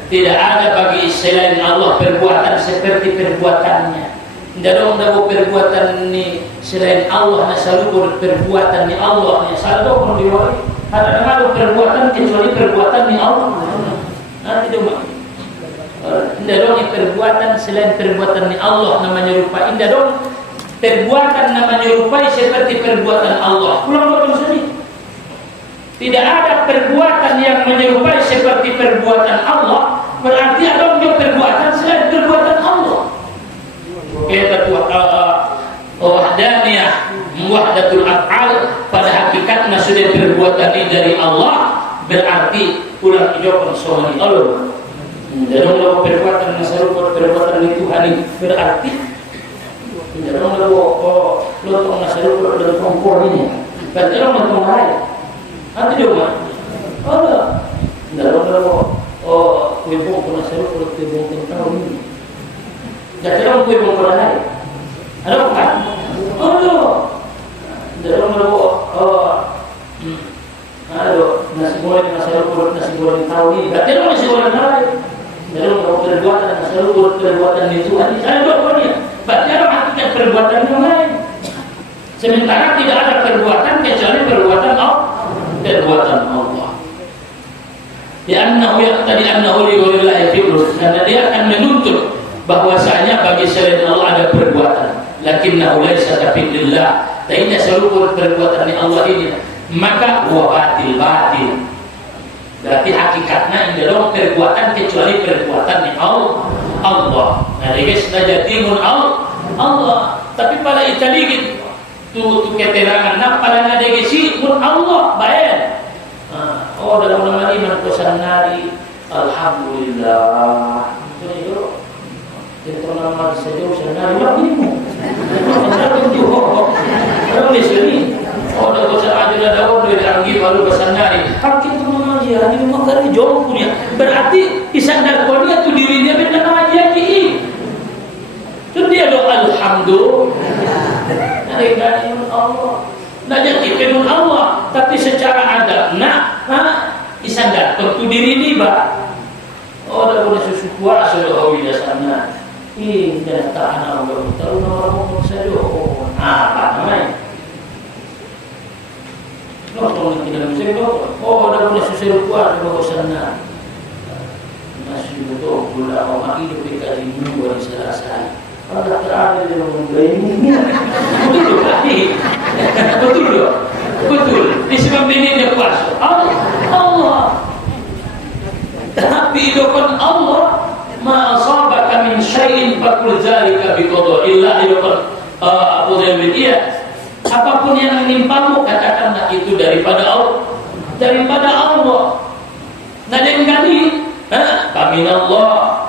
tidak ada bagi selain Allah perbuatan seperti perbuatannya. Indadong dalam perbuatan ni selain Allah nasalubur perbuatan ni Allah ni saldo kon diwai ada malu perbuatan kecuali perbuatan ni Allah. Tidak mak indadong perbuatan selain perbuatan ni Allah namanya rupa indadong perbuatan nama menyerupai seperti perbuatan Allah. Pulang potong sini. Tidak ada perbuatan yang menyerupai seperti perbuatan Allah. Berarti ada perbuatan selain perbuatan Allah. Kita wahdaniyah, wahdatul af'al, pada hakikatnya sudah perbuatan ini dari Allah. Berarti pulang hijau sohani Allah. Dan perbuatan serupa perbuatan itu Tuhan berarti tidak orang lotong nasaru dari kompor ini, berarti orang lotong lain. Nanti dia mana? Ada. Tidak orang kue bongkor nasaru kalau kue bongkor tahun ini. Jadi orang kue bongkor lain. Ada bukan? Ada. Tidak orang ada nasi goreng nasaru kalau nasi goreng tahun ini. Berarti orang nasi goreng lain. Jadi orang perbuatan nasaru kalau perbuatan itu ada. Saya dokternya. Berarti ada hakikat perbuatan yang lain. Sementara tidak ada perbuatan kecuali perbuatan Allah. Li'annahu yaqtadi annahu li ghairillah fi'lun. Karena dia akan menuntut bahwasanya bagi selain Allah ada perbuatan. Lakinnahu laisa kafillah. Tidak seluruh perbuatan Allah ini. Maka huwa batil. Berarti hakikatnya ini adalah perbuatan kecuali perbuatan Allah. Nah, guys, najatimun Allah. Tapi pada italigit tu keterangan nak pada nadegesi pun Allah baik. Dalam nama iman kosan nari alhamdulillah. Itu kita nama sejauh senari wabimu. Orang di sini dah kosan aja dah dari anggi baru kosan nari. Hakim tu nama dia ini makari jauh punya. Berarti isandar kodia tu diri dia benar nama dia ki. Tu dia doa alhamdulillah. Dari Allah. Nah jadi penun Allah, tapi secara adab isandar tentu diri ni ba. Dah boleh susu kuasa doa dasarnya. Dan tahan Allah. Tahu orang saja. Apa namanya? Kalau tidak bisa dah boleh susu kuasa doa sana. Masih betul pula orang hidup dikasih dua di selesai. Allah terada dalam ini. Betul. Disebab ini dia kuasa. Allah. Tapi idokon Allah ma asabaka min syai'in faqul dzalika biqada'illah idokon Abu Dhabi dia. Apapun yang menimpamu katakanlah itu daripada Allah. Nah dengan kali kami Allah.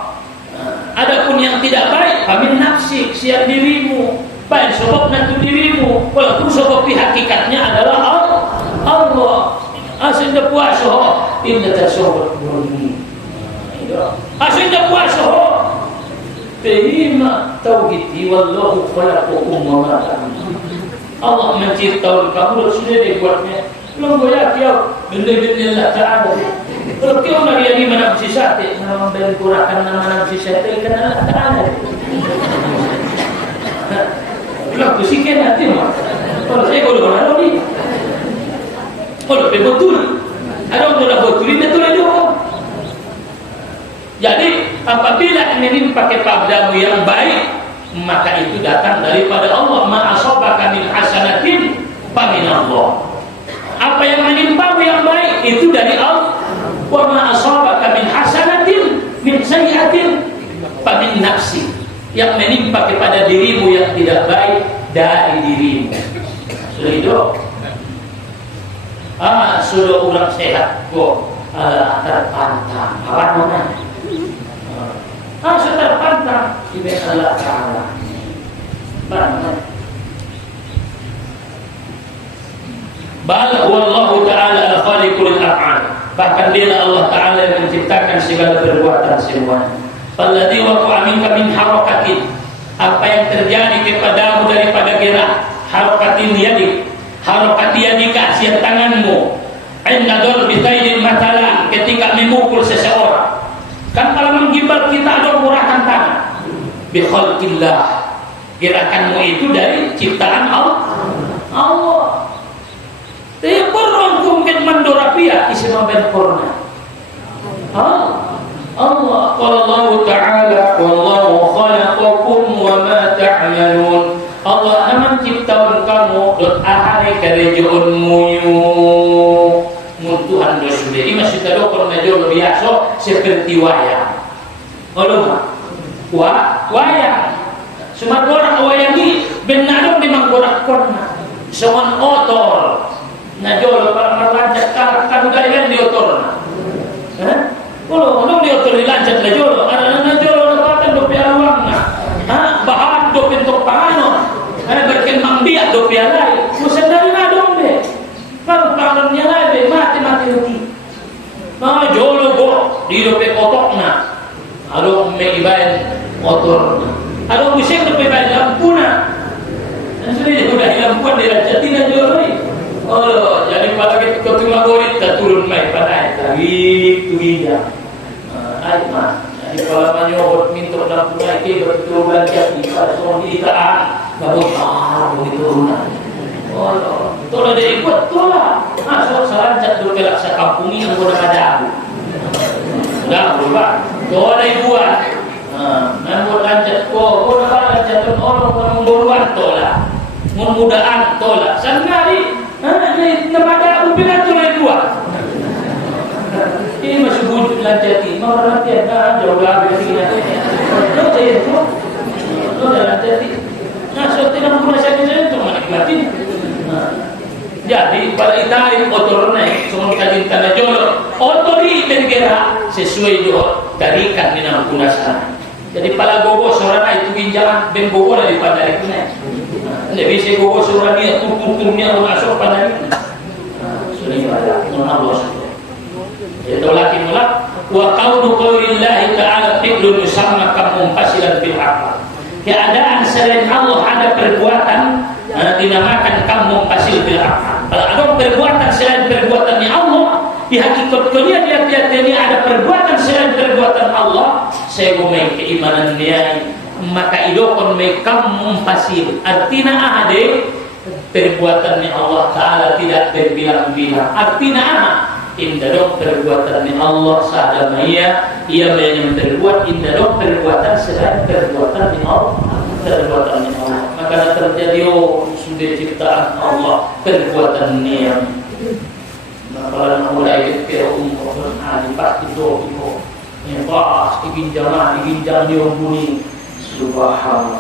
Adapun yang tidak baik, kami nafsi siap dirimu. Baik sebab nanti diri inna tasawwur burni. Asyik puasa ho. Terima tauhid wallahu khalaqakum wa ma ta'malun. Allah menciptakan kamu sudah dibuatnya. Belum goyak ya benda-benda Allah Ta'ala. Kalau kau nak jadi mana sisate, nama beli kurakan nama sisate kan Allah Ta'ala. Belum kusikan hati mah. Kalau saya kalau ni, kalau betul, ada orang betul betul itu. Jadi apabila ingin pakai padamu yang baik, maka itu datang daripada Allah. Ma asabaka min hasanatin fa min Allah. Apa yang menimpamu yang baik itu dari Allah. Wa ma asabaka min hasanatin min sayyi'atin fa min nafsi. Yang menimpa kepada dirimu yang tidak baik dari dirimu. Sudah itu. Sudah orang sehat kok terpantang. Apa namanya? Sudah terpantang di Allah Ta'ala. Bal wallahu ta'ala al-khaliqul af'al. Bahkan dia Allah Ta'ala yang menciptakan segala perbuatan semuanya. Falladhi waqa'a minka min harakatin. Apa yang terjadi kepadamu daripada gerak harakatin yadik, harakati yadika siap tanganmu. Inna darbi taydin matalan, ketika memukul seseorang. Kan kalau menggibal kita ada murahkan tangan. Bi khalqillah. Gerakanmu itu dari ciptaan Allah. Tapi porong mungkin mandorapia isma ben porna. Allah qala Allah Ta'ala wallahu khalaqakum wa ma ta'malun. Allah menciptakan kamu dot ahari kerejaan muyu. Muntuhan do sudah. Ini masih terokor najol biasa seperti wayang. Wayang. Semua orang wayang ini benar memang gorak-korna. Seorang otor. Najol para lancat kan galian di otorna. Kalau di otor dilancat najol, ada najol dapatan do piaruangna. Bahan do pintu pangano. Berkembang biak do pialai. Musan dari nadong be. Kalau pangannya lagi mati lagi. Jolo go di do pe otokna. Alo me ibaen otorna. Alo musim do pe ibaen lampuna. Sudah lampuan dilancat tidak jolo. Jadi pada kita gorit tak turun mai pada lagi tu dia. Jadi kalau menyobot minta lampu naik betul belanja di pada soal kita baru begitu. Tolong dia ikut tolak. Masuk selanjut dulu kelak sekampung ini boleh ada aku. Dah berubah. Tolak buat. Namun lanjut kau boleh lanjut orang memburuan tolak. Mudah-mudahan tolak. Sendiri. Namanya aku bilang tolak buat. Ini masih wujud lanjati. Mau lanjati. Jauh lagi begini. Lo saya itu. Lo lanjati. So tidak menggunakan saya untuk menikmati. Jadi pada italim otor naik semua kajin tanah jolo otori bergerak sesuai doa tarikan di nama kunasan. Jadi pada gogo seorang itu ginjal ben gogo daripada itu naik. Tidak bisa gogo seorang dia tutup-tutupnya masuk pada itu. Sudah ada Allah. Itu lagi mulak wa qawlu qawlillahi ta'ala fi'lun yusamma kam munfasilan fil aqal. Keadaan selain Allah ada perbuatan dinamakan kamu munfasil fil aqal. Kalau ada perbuatan selain perbuatannya Allah, di hakikatnya dia ada perbuatan selain perbuatan Allah, saya gomeng keimanan dia, maka idokon kamu munfasil. Artinya ada perbuatannya Allah Ta'ala tidak berbilang-bilang. Artinya indah dong perbuatannya Allah sadama ia yang berbuat indah dong perbuatan selain perbuatannya Allah. Perbuatannya Allah. Maka terjadi sudah ciptaan Allah perbuatan niat. Kalau mulai ke umur pasti itu yang pas diginjal diobuni subhanallah.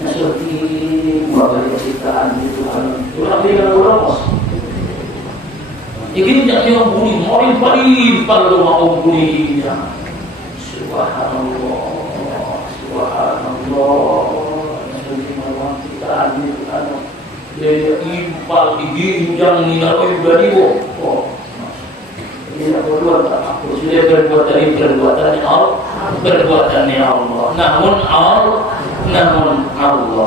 Seperti bagaimana ciptaan itu orang bilang orang diginjal diobuni paling kalau mau buni subhanallah. Subhanallah kita ini dia impal diginjang ni lalu ibadah perbuatan tak mampu. Sudah berbuat dari perbuatannya Allah, perbuatannya Allah. Namun Allah.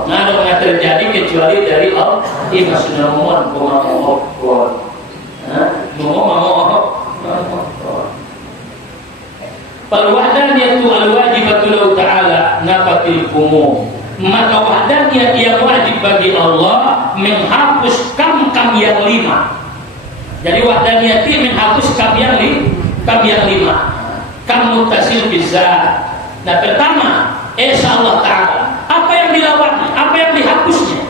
Nggak ada yang terjadi kecuali dari Allah. Ima sudah mohon. Falwahdaniyatu al-wajibatul ta'ala nafatil umum. Maka wahdaniyat yang wajib bagi Allah menghapus kam yang 5. Jadi wahdaniyat menghapus kam yang 5. Kam muttasil bizat. Nah, pertama, esa Allah Ta'ala. Apa yang dilawatnya? Apa yang dihapusnya?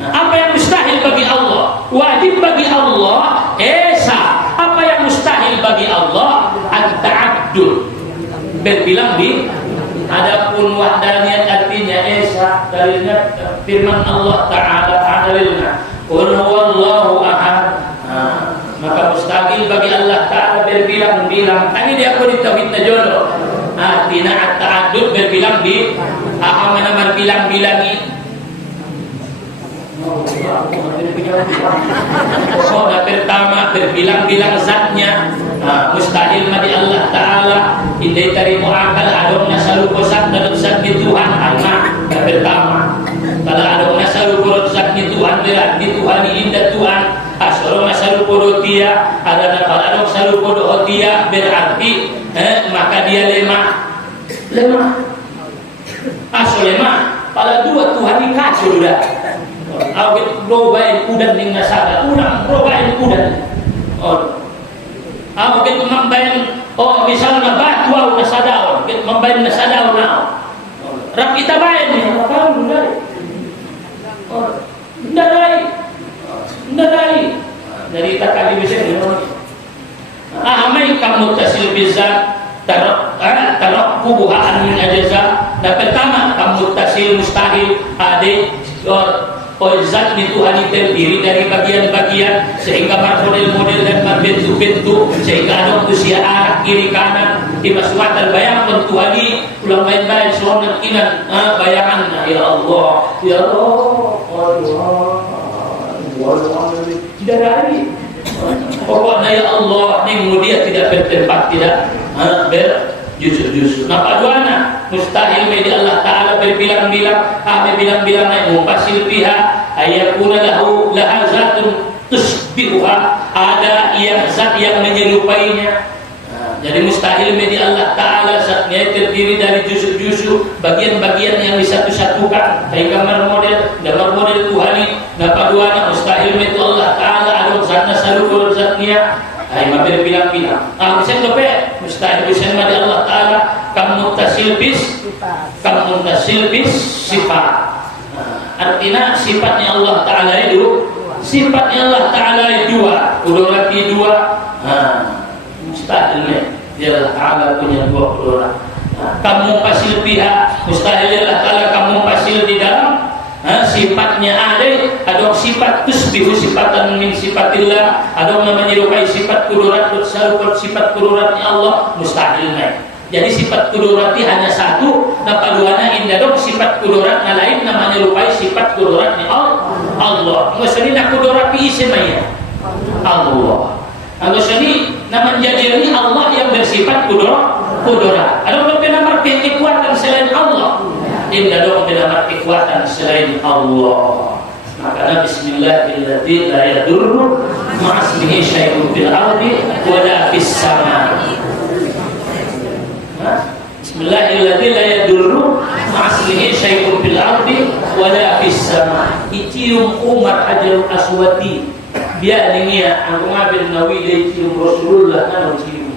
Apa yang mustahil bagi Allah? Wajib bagi Allah esa. Apa yang mustahil bagi Allah? At-ta'addud. Berbilang di. Adapun wahdaniyat artinya esa, dalilnya firman Allah Ta'ala, dalilnya qul huwallahu ahad. Maka mustahil bagi Allah Ta'ala berbilang-bilang. Tadi dia aku di tauhidnya jodoh. Tina at-ta'addud berbilang di mana bilang-bilangi. Pertama berbilang-bilang zatnya. Mustahil madi Allah Ta'ala indai tarimu akal adong nasalu kosak dalam zat di Tuhan. Pertama kalau adong nasalu korot zat di Tuhan berarti Tuhan indah Tuhan. Asoro nasalu kodo dia ada adong nasalu kodo dia berarti maka dia lemah. Asal lemah pada dua Tuhan ini kacau dah. Awet robain udan ning nasada ulang robain udan. Awet membain misalnya batu au nasada membain nasada au rak kita bain ni apa ndai dari takali bisa ni amai kamu tasil bizat tarok kubuhan min ajaza. Nah, pertama kamu tasil mustahil ade zat di Tuhan itu terdiri dari bagian-bagian sehingga model-model dan bentuk-bentuk sehingga ada usia arah kiri kanan di masukatan bayang Tuhan ulang main-main soal kinan bayangan ya Allah tidak lagi pokoknya ya Allah ini dia tidak bertempat tidak berjusuk-jusuk. Nah, paduana mustahil bagi Allah Ta'ala berbilang-bilang berbilang-bilang mufasil pihak ayakuna laha zatun tusbihuha ada yang zat yang menyerupainya. Jadi mustahil bagi Allah Ta'ala zatnya terdiri dari jusuk-jusuk bagian-bagian yang disatu-satukan sehingga bermodel Tuhani. Nah, paduana mustahil bagi Allah Ta'ala ada zatnya salukur zatnya berbilang-bilang. Bisa dope mustahil bisa bagi Allah Ta'ala kamu tasil bis sifat. Artinya sifatnya Allah Ta'ala itu dua kudurati dua. Mustahil dia Allah Ta'ala punya dua kudurat. Kamu pasil pihak mustahil Allah Ta'ala kamu pasil di dalam sifatnya ada sifat tusbihu sifatan min sifatillah ada menyerupai sifat kudurat sifat kuduratnya Allah mustahil jadi sifat kuduratnya hanya satu nah paduana indah dong sifat kuduratnya lain namanya menyerupai sifat kuduratnya Allah maksudnya kudurat isimanya Allah maksudnya nama menjadi ini Allah yang bersifat kudurat ada berbeda marti kekuatan selain Allah indah dong berbeda kekuatan selain Allah. Maka bismillahirrahmanirrahim la yadurru ma'asmihi syai'un fil ardi wala fis sama. Bismillahirrahmanirrahim la yadurru ma'asmihi syai'un fil ardi wala fis sama. Icium Umar Hajarul Aswadi biar dunia aku ngambil nawi dari cium Rasulullah kan cium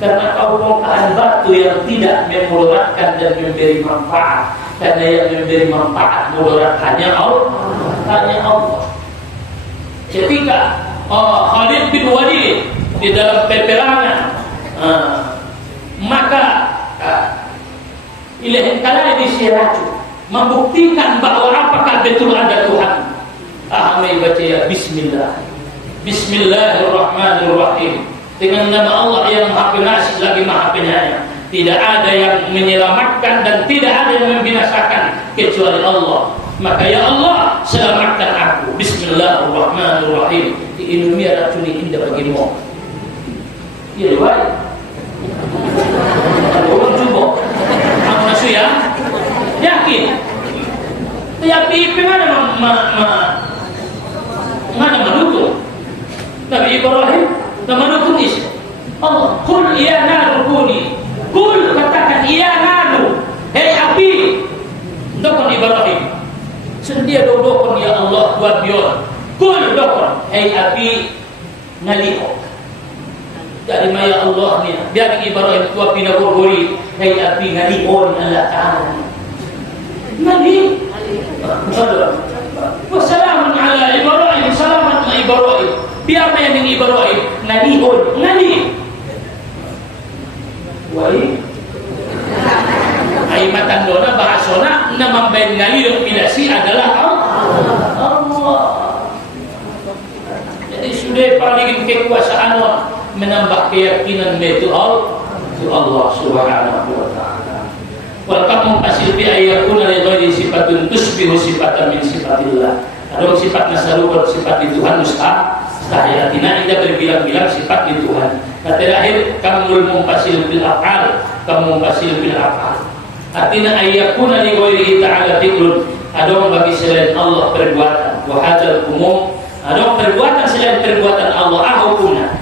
karena kau bongkahan batu yang tidak memudaratkan dan memberi manfaat karena yang memberi manfaat mudarat hanya Allah. Ketika Khalid bin Walid di dalam peperangan maka ilahi kala disiracu membuktikan bahwa apakah betul ada Tuhan. Ahmai baca ya Bismillahirrahmanirrahim dengan nama Allah yang Maha Pengasih lagi Maha Penyayang. Tidak ada yang menyelamatkan dan tidak ada yang membinasakan kecuali Allah. Maka ya Allah selamatkan aku. Bismillahirrahmanirrahim. Ilmiah racuni indah bagimu. Dia baik. Orang cuba. Aku nasu ya. Yakin. Tapi mana mana menutup? Nabi Ibrahim menutup is. Allah, kul ya naru kuni. Kul katakan ya naru. Hei api. Dokon Ibrahim. Sendia dokon ya Allah buat bion. Kul dokon. Hei api naliho. Dari maya Allah ni. Biar Ibrahim tua pindah bergori. Hei api naliho Allah Taala. Nali. Wassalamun ala Ibrahim. Salamat ala Ibrahim. Biar maya dengan Ibrahim. Naliho. Nali. Wai. Ai matandona bahasona nama ben ngali yang pilasi adalah Allah. Jadi sudah paling kekuasaan menambah keyakinan itu Allah Subhanahu wa taala. Wal kamu pasir bi ayakuna li ghairi sifatun tusbihu sifatan min sifatillah. Ada sifat nasaru sifat di Tuhan mustahil. Tidak berbilang-bilang sifat di Tuhan. Nah, terakhir kamu mumpasil bil af'al, kamu mumpasil bil af'al. Artinya ayyakuna li ghairihi ta'ala fikrun. Ada bagi selain Allah perbuatan. Wa hadzal umum. Ada perbuatan selain perbuatan Allah hukumna.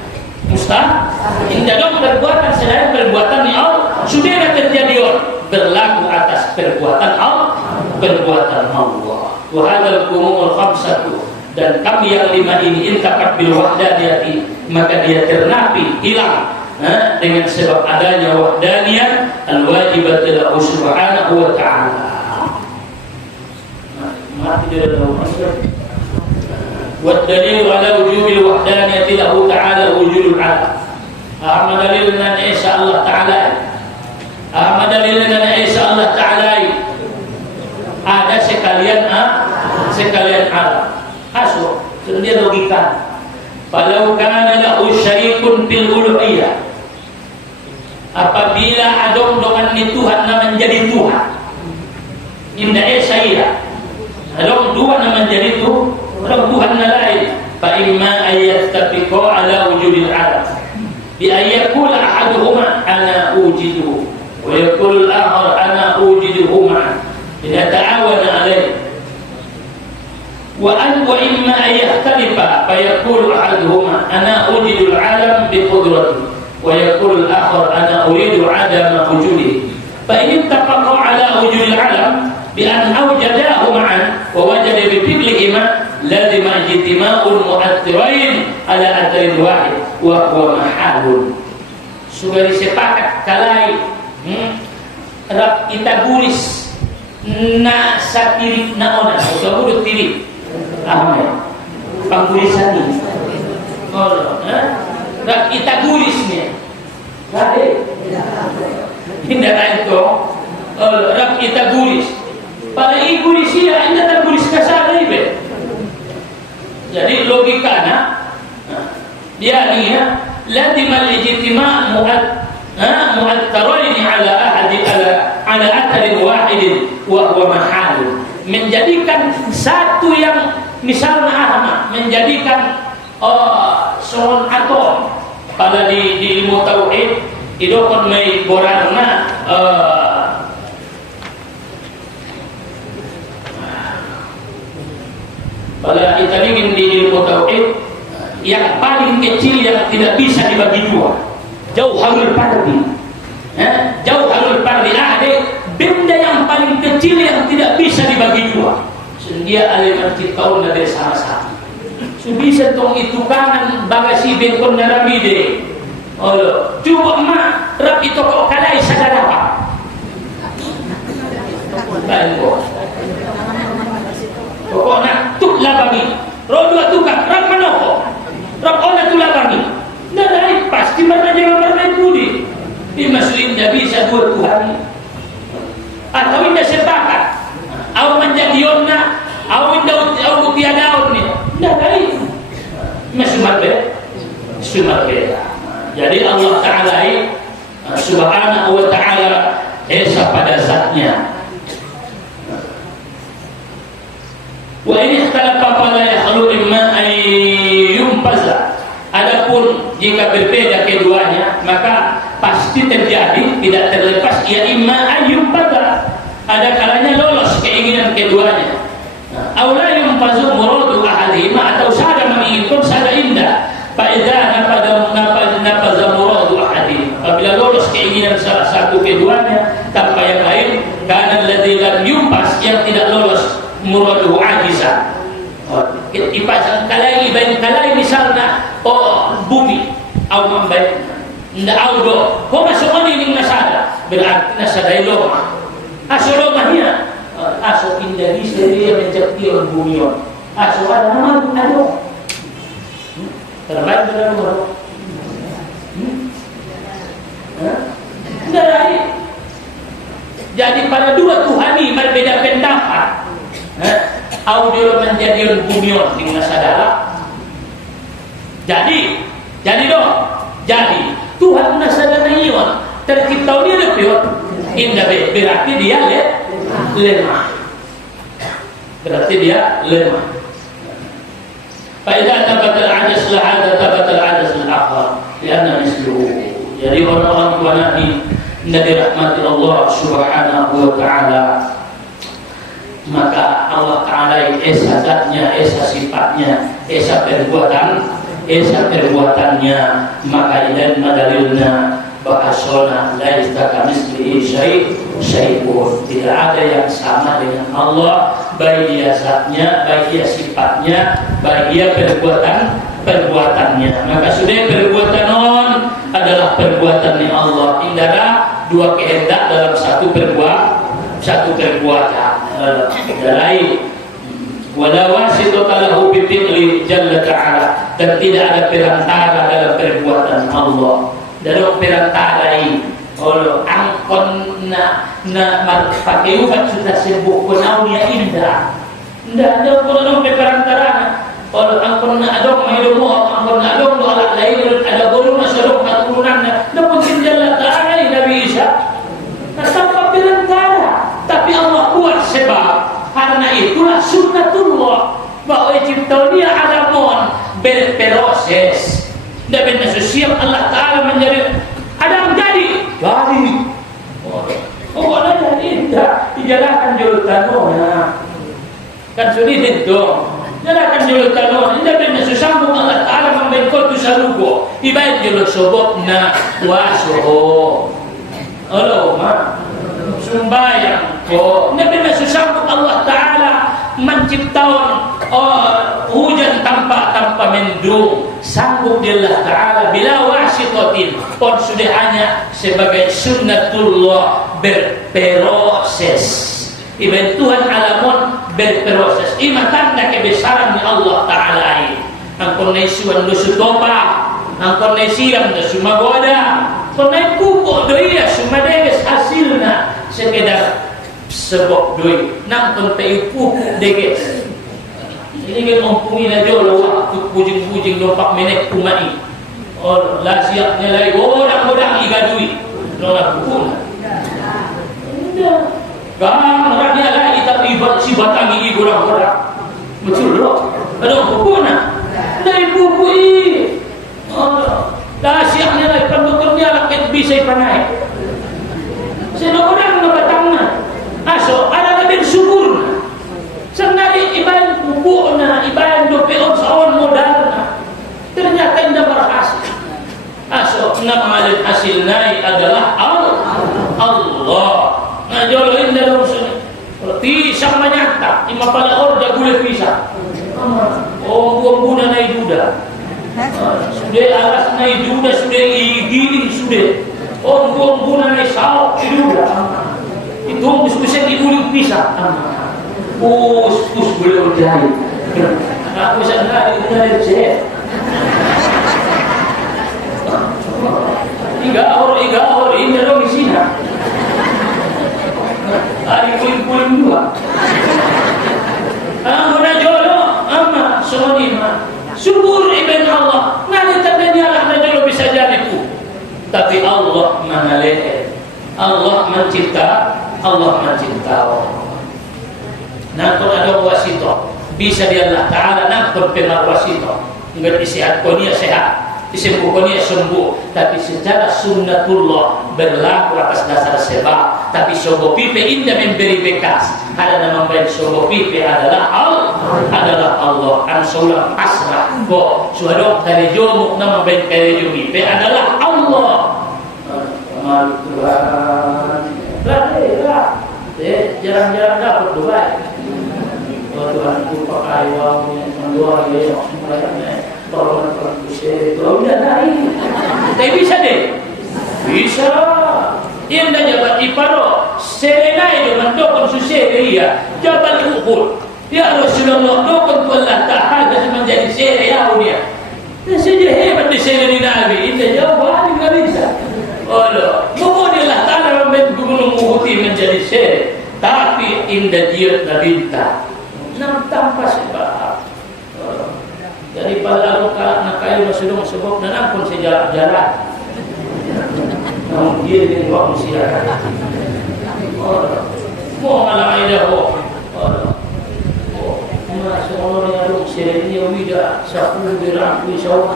Mustahil. Ada perbuatan selain perbuatan Allah sudah terjadi berlaku atas perbuatan Allah. Wa hadzal umumul khamsatu. Dan kami yang 5 ini intakat bil wahdaniyati, maka dia ternapi hilang dengan sebab adanya wahdaniyah al-wajibat lahu subhanahu wa ta'ala. Mati dia dalam masalah. Wa dalil ala wujubil wahdaniyati lahu ta'ala wujudul alam. Ahmad dalilna Isa Allah Ta'ala. Ahmad dalilna Isa Allah Ta'ala. Ada sekalian alam. Asal dia logika. Falau kana lahu syarikun fil uluhiyah. Apabila ada dengan Tuhan nama menjadi Tuhan. Inda saya. Ada dua nama menjadi Tuhan lain. Fa imma ayattafiqu ala wujudil alam. Bi ayyakul ahaduhuma ana ujiduhu wa yakul akhar ana ujiduhuma. Idza ta'awana alaihi وأن وإما أن يختلف فيقول أحدهما أنا أوجد العالم بقدرتي ويقول الآخر أنا أريد عدم وجوده فإن اتفقوا على وجود العالم بأن أوجداه معا ووجد بفعلهما لازم اجتماع المؤثرين على أثر واحد وهو محال. Sudah disepakat kalai rap kita guris na satirik na ona sudah urut tirik Ahmed panggulisan ini rak kita gulisnya kade tidak lain tu rak kita gulis pada gulis ya anda tak gulis kasar ibe. Jadi logikanya dia ni ya lazim al-ijtima' mu'attarain ala ahadi ala athar wahid wa huwa mahal. Menjadikan satu yang misalnya Ahmad menjadikan seorang atom pada di ilmu tauhid itu kan mai borarna pada kita ingin di ilmu tauhid yang paling kecil yang tidak bisa dibagi dua jauharul fardi jauharul fardi ada benda yang paling kecil yang tidak bisa dibagi dua. Dia aliman tahun dari sama-sama. Bisa tong itu kanan bagasi bengkon naramide. Allah, coba mak rap itu kok kalai sadar apa? Baiklah. Pokoknya tuk labangi. Rodo tukang rap manoko. Rap ona tu labangi. Nah, pasti mana budi. Dimasukin tidak bisa dua Tuhan. Atau tidak sepakat atau menjadi onna atau tidak tiada onni tidak kali masih beda. Jadi Allah Ta'ala Subhanahu wa Ta'ala Esa pada zatnya. Wa ini ikhtalafa fala yakhlu imma an yumpaza. Adapun jika berbeda keduanya pasti terjadi, tidak terlepas. Ya imma ayyub pada, ada kalanya lolos keinginan keduanya. Aula yumpazu muradu ahadihima, atau sada menginginkan sada indah. Faida nafaza muradu ahadihima, apabila lolos keinginan salah satu keduanya tanpa yang lain, karena alladzi lam yumpas, yang tidak lolos muradu ajiza. Ipasang kalai bain kalai misalnya bumi au mambai nda audo ho masuk ini nasada, berarti nasada iloma asolo mahia aso indari seria menjadi bumi on aso ada nama ado terbaik dalam orang dari jadi pada dua Tuhan ini berbeda pendapat. Audio menjadi bumion di nasadala. Jadi Tuhan nasadala ion tercipta dia lebih indah, berarti dia lemah. Berarti dia lemah. Faida tabatal ajas lah ada tabatal ajas al-akhar, karena mislu. Jadi orang-orang tua Nabi dari rahmat Allah Subhanahu wa taala, maka Allah Ta'ala esa zatnya, esa sifatnya, esa perbuatannya, maka ilan madalilna bahasona laisa kamitslihi syai'un, tidak ada yang sama dengan Allah, baik dia zatnya, baik dia sifatnya, baik dia perbuatannya. Maka sudah perbuatan adalah perbuatannya Allah. Indara dua kehendak dalam satu perbuatan. Lain wala wasitata lahu bi fi'li jalla ta'ala, dan tidak ada perantara dalam perbuatan Allah. Dalam perantara ini kalau angkon na pakai ubat sudah sembuh penaunya indah, ndak ada kalau perantara. Kalau angkon na adong mahidup angkon na adong ala lain ada guru masyarakat keturunannya dapat jalla ta'ala Nabi Isa tanpa perantara. Tapi Allah buat sebab, karena itulah sunnatullah, bahwa cipta dia Adamon berproses. Dan benar siap Allah Ta'ala menjadi Adam jadi. Ada tidak dijalankan julutannya. Kan sudah itu. Jalankan julutannya. Tidak benar sambung Allah Ta'ala membentuk salugo. Ibarat juluk sobokna wasoho. Allah sumbayang Nabi susambung Allah Ta'ala menciptakan hujan tanpa mendung, sanggup dia Allah Ta'ala bila wasitotin pun sudah hanya sebagai sunnatullah berproses. Ibarat Tuhan alamun berproses. Ima tanda kebesaran Allah Ta'ala ini. Angkon naisuan lusutopa, angkon naisiram da sumagoda, angkon naikuko doia sumadeges hasilna sekedar sebab doi nangkon taipu deges. Ini kan ompungin aja waktu pujing-pujing lompak menek kumai. Oh lasiaknya lagi orang-orang igadui nolak pun. Gang orangnya lagi tapi si batangi ibu orang-orang. Betul loh. Ada pukuna. Dari buku ini lasiaknya lagi pendukungnya rakyat bisa ipanai. Sino orang nabatangna aso ada lebih subur senari ibayan bubukna ibayan dopeon sawan modalna ternyata tidak berhasil. Aso nama hasilnya adalah Allah. Nah joloin dalam sini pisang menyata ima pada orja gule pisang. Buang-buang naik duda. Sudah alas naik duda, sudah giling sudah. Buang-buang naik sauk duda. Itu bisa diuling pisang. Us boleh berjaya. Aku sadar itu dari saya. Iga or ini dong di sini. Ari kuling-kuling dua. Udah jolo ama sonima subur ibn Allah nanti tandanya lah jolo bisa jadi ku, tapi Allah mengalih, Allah mencipta nakon ada wasito bisa dia Allah Ta'ala nakon penar wasito enggak disihat konia sehat disembuhkan ya sembuh, tapi secara sunnatullah berlaku atas dasar sebab. Tapi sobo pipe indah memberi bekas. Ada nama baik sobo pipe adalah Allah. Kan sulam pasrah. Bo suadok dari jomuk nama baik dari pipe adalah Allah. Malu Tuhan. Jarang-jarang dapat doa. Oh Tuhan ku pakai wawnya doa ya tolong itu udah naik. Tapi bisa deh, bisa. Yang dah jabat iparo serenai dengan dokon susere ya jabal Uhud. Ya Rasulullah dokon tu Allah Taala menjadi sere ya dia. Saja hebat di sere ni Nabi. Ini jawab enggak bisa. Allah, Allah Taala membuat gunung Uhud menjadi sere. Tapi indah dia nabinta. Nam tanpa sebab. Jadi pada nak kayu masuk sebab dan ampun sejalan-jalan. Namun dia dengan waktu siaran. Mau malam ada ho. Masuk orang yang lu sini wida sapu dirangkui saw.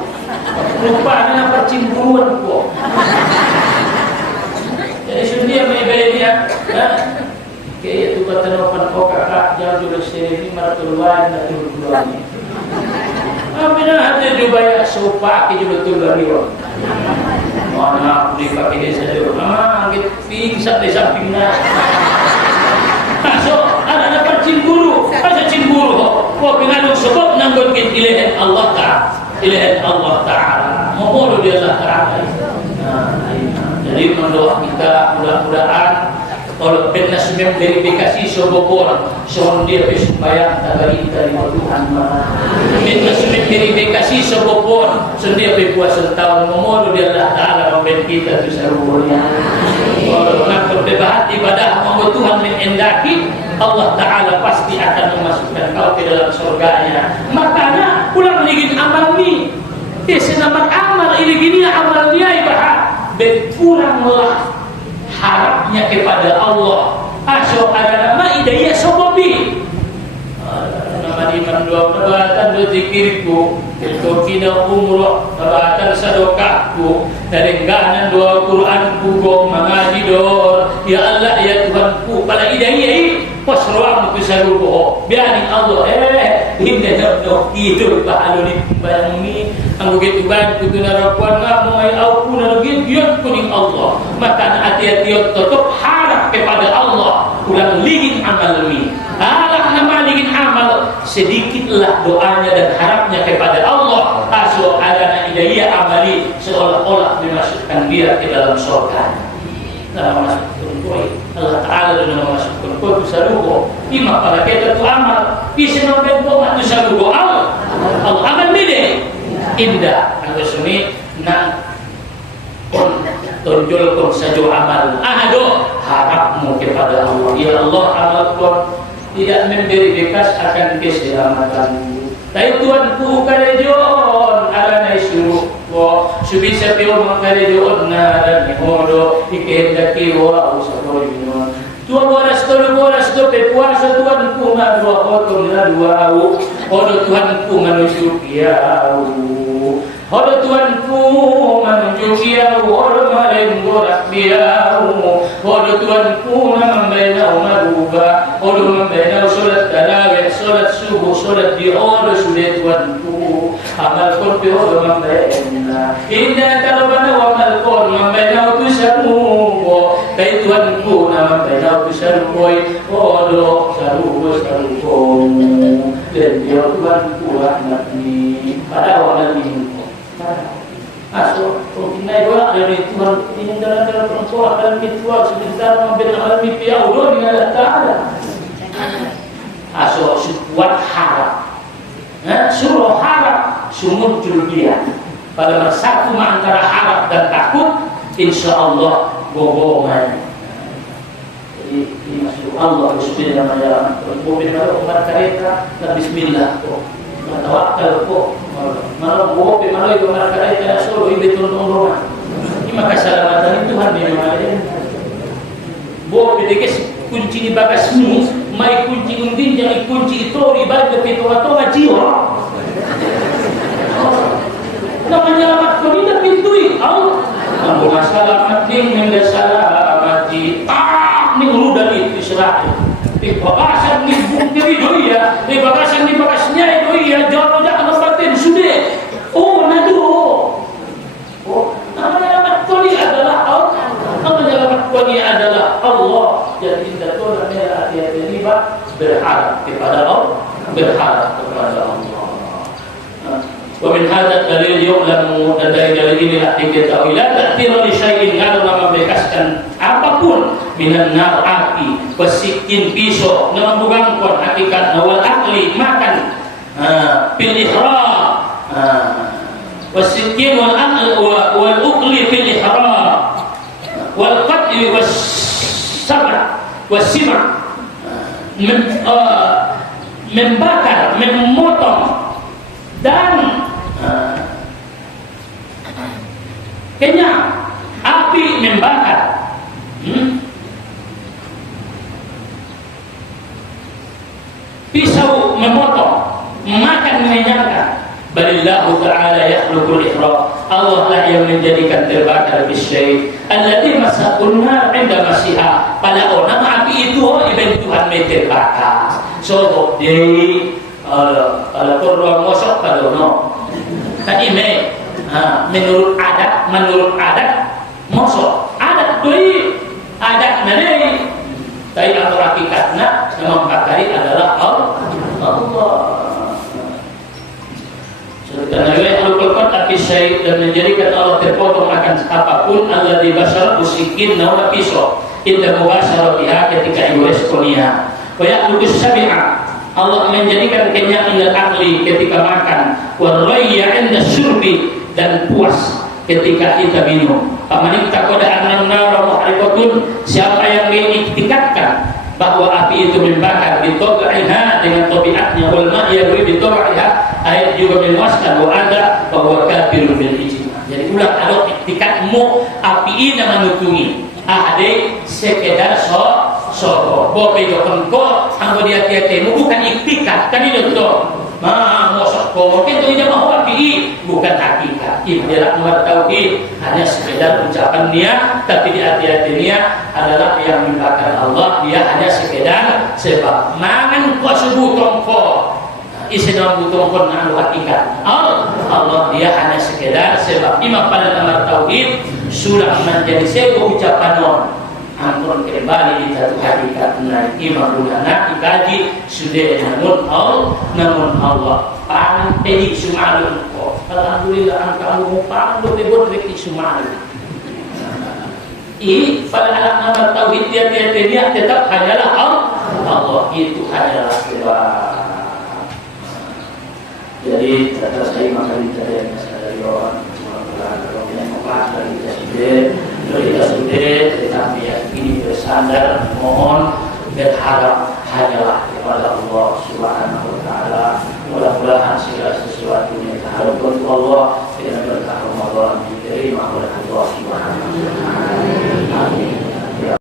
Lupa nak percimburuan ko. Jadi sudah mai dia. Kayak itu kata nopan kau kakak jauh dari sini maratulah dan turun. Ambil hati juga ya sopak itu betul lagi wah. Mana beli pakai dia saja. Kita pingsan di sampingnya. So ada percimburu, ada cimburu. Kau pengaduk sebab nanggut kita ilahan Allah Taala, ilahan Allah Taala. Mohon dia Allah Taala. Jadi mendoa kita mudah-mudahan kalau benar semem verifikasi sobobor soal dia supaya tagari dari Tuhan mah benar semem verifikasi sobobor soal dia berpuasa tahun memohon dia Allah Taala memberi kita tu serunya kalau nak berdebat ibadah memohon Tuhan mengendaki Allah Taala pasti akan memasukkan kau ke dalam surganya. Makanya ulang lagi amal ni senamat amal ini gini amal dia ibadah berkuranglah harapnya kepada Allah. Asal ada nama idaya sobobi. Nama iman dua perbuatan dua zikirku, kina umroh, perbuatan sedekahku, dari ganan dua Quranku, go mengaji dor. Ya Allah ya Tuhanku, pada idaya pasroam ku saluko. Biarin Allah ini dah itu bahalu ni barang ni anggo gitu ban kudu narakuan ngamu ai au kuna lagi giat kuning Allah. Maka hati-hati tetap harap kepada Allah. Ulang ligin amal ni. Alah nama ligin amal sedikitlah doanya dan harapnya kepada Allah. Aso ada hidayah amali seolah-olah dimasukkan dia ke dalam surga. Dalam masukkan koi Allah Taala dan masukkan koi tu saluko. Ima para kita tu amal bisa nombor kau tu saluko Allah. Allah amal mide indah anggo suni nang tonjolkan saja amal. Harapmu kepada Allah. Ya Allah amalku tidak memberi bekas akan keselamatanmu. Tapi Tuhanku karejon alana isu wa subisa pio makarejon na dan hodo ikendaki wa usaboino. Tua boras to pepuasa Tuhanku ngadua kotor ngadua au. Hodo Tuhanku manusia piau. Hodo Tuhanku manusia piau. Hodo malemborak piau. Hodo Tuhanku membina umaruba. Hodo membina solat tarawih, solat subuh, solat di hodo sudah Tuhanku. Amal kon pi hodo membina. Indah kalau bana amal kon membina tu samu. Kai Tuhanku membina tu samu. Hodo saru dan dia Tuhanku rahmat ni pada orang ini. Asal naik doa dari Tuhan ini dalam persoalan dalam ritual sebentar memberi amal mimpi Allah dengan Allah Taala. Asal kuat harap, suruh harap muncul dia. Pada bersatu antara harap dan takut, insya Allah bohongan. Jadi masuk Allah Bismillahirrahmanirrahim. Boleh kalau umat kereta dan Bismillah kok. Tawakal kok. Malah bohong malah itu umat kereta solo ibu tolong. Ini maka keselamatan Tuhan memang ada. Bohong bedekes kunci di bagas ni, mai kunci undin jadi kunci itu riba ke petoa jiwa. Nak menyelamat kau ni dah pintui. Kamu masalah mati, mengga salah mati. Ni udah itu Israel. Bagasan ni bukti doi ya. Bagasan ni bagasnya doi ya. Jangan jangan batin sudah. Oh nado. Oh nama kau ni adalah Allah. Nama kau ni adalah Allah. Jadi kita tu nak hati-hati ni berharap kepada Allah. Berharap kepada Allah. ومن هذا الدليل يعلم dari inilah diketahui la ta'thira li syai'in kalau membebaskan apapun minan nar api wasikin pisau menggangguan hakikat wal akli makan fil ihram wasikin wal akl wal ukli fil ihram wal qatl was sabr was sima membakar memotong dan kenyang api membakar pisau memotong makan mengenyangkan balillahu ta'ala yakhluqul ihram Allah lah yang menjadikan terbakar bisyai alladhi masakun nar inda masiha pada orang api itu ibarat Tuhan terbakar so di kalau korban mosok pada no tadi menurut adat mosok adat doi adat mana tapi atau hakikatnya yang membakari adalah Allah dan al-Qur'an tapi syai dan menjadikan Allah terpotong akan apapun Allah dibasar usikin nawa pisau indah mubasar biha ketika iwaskonia wa ya'lukus sabi'a Allah menjadikan kenyang indah akli ketika makan warraya indah syurbi dan puas ketika kita minum pamanik takoda annan nara muharikotun siapa yang mengiktikatkan bahwa api itu membakar bitobaiha dengan tobiatnya wal ma'yarwi bitobaiha ayat juga memuaskan bahwa ada bahwa kafirun bil ijma jadi ulang kalau iktikatmu api ini menutungi ade sekedar soko bope dokon ko anggo dia tiatemu bukan iktikat tadi doktor mosok ko mungkin itu jamaah api bukan hakikat ibadah nomor tauhid hanya sekedar ucapan dia tapi di hati-hati dia adalah yang membakar Allah dia hanya sekedar sebab mangan ko sebutong ko isinam butong ko nang hakikat Allah dia hanya sekedar sebab imam pada nomor tauhid sudah menjadi sebuah ucapan non ampun kembali di satu hakikat naik imam ulana dikaji sudah namun Allah paling pedik sumalun kok alhamdulillah angka umum paling betul betul sumalun ini pada anak nama tauhid dia tetap hanyalah Allah itu hanyalah sebab jadi kata saya maka dicari dari orang kalau tidak mau dari kita sudah tetapi yang ini bersandar mohon berharap hanyalah kepada Allah Subhanahu wa taala mudah-mudahan segala sesuatu yang kita harapkan Allah dengan berkah Ramadan diterima oleh Allah Subhanahu wa taala.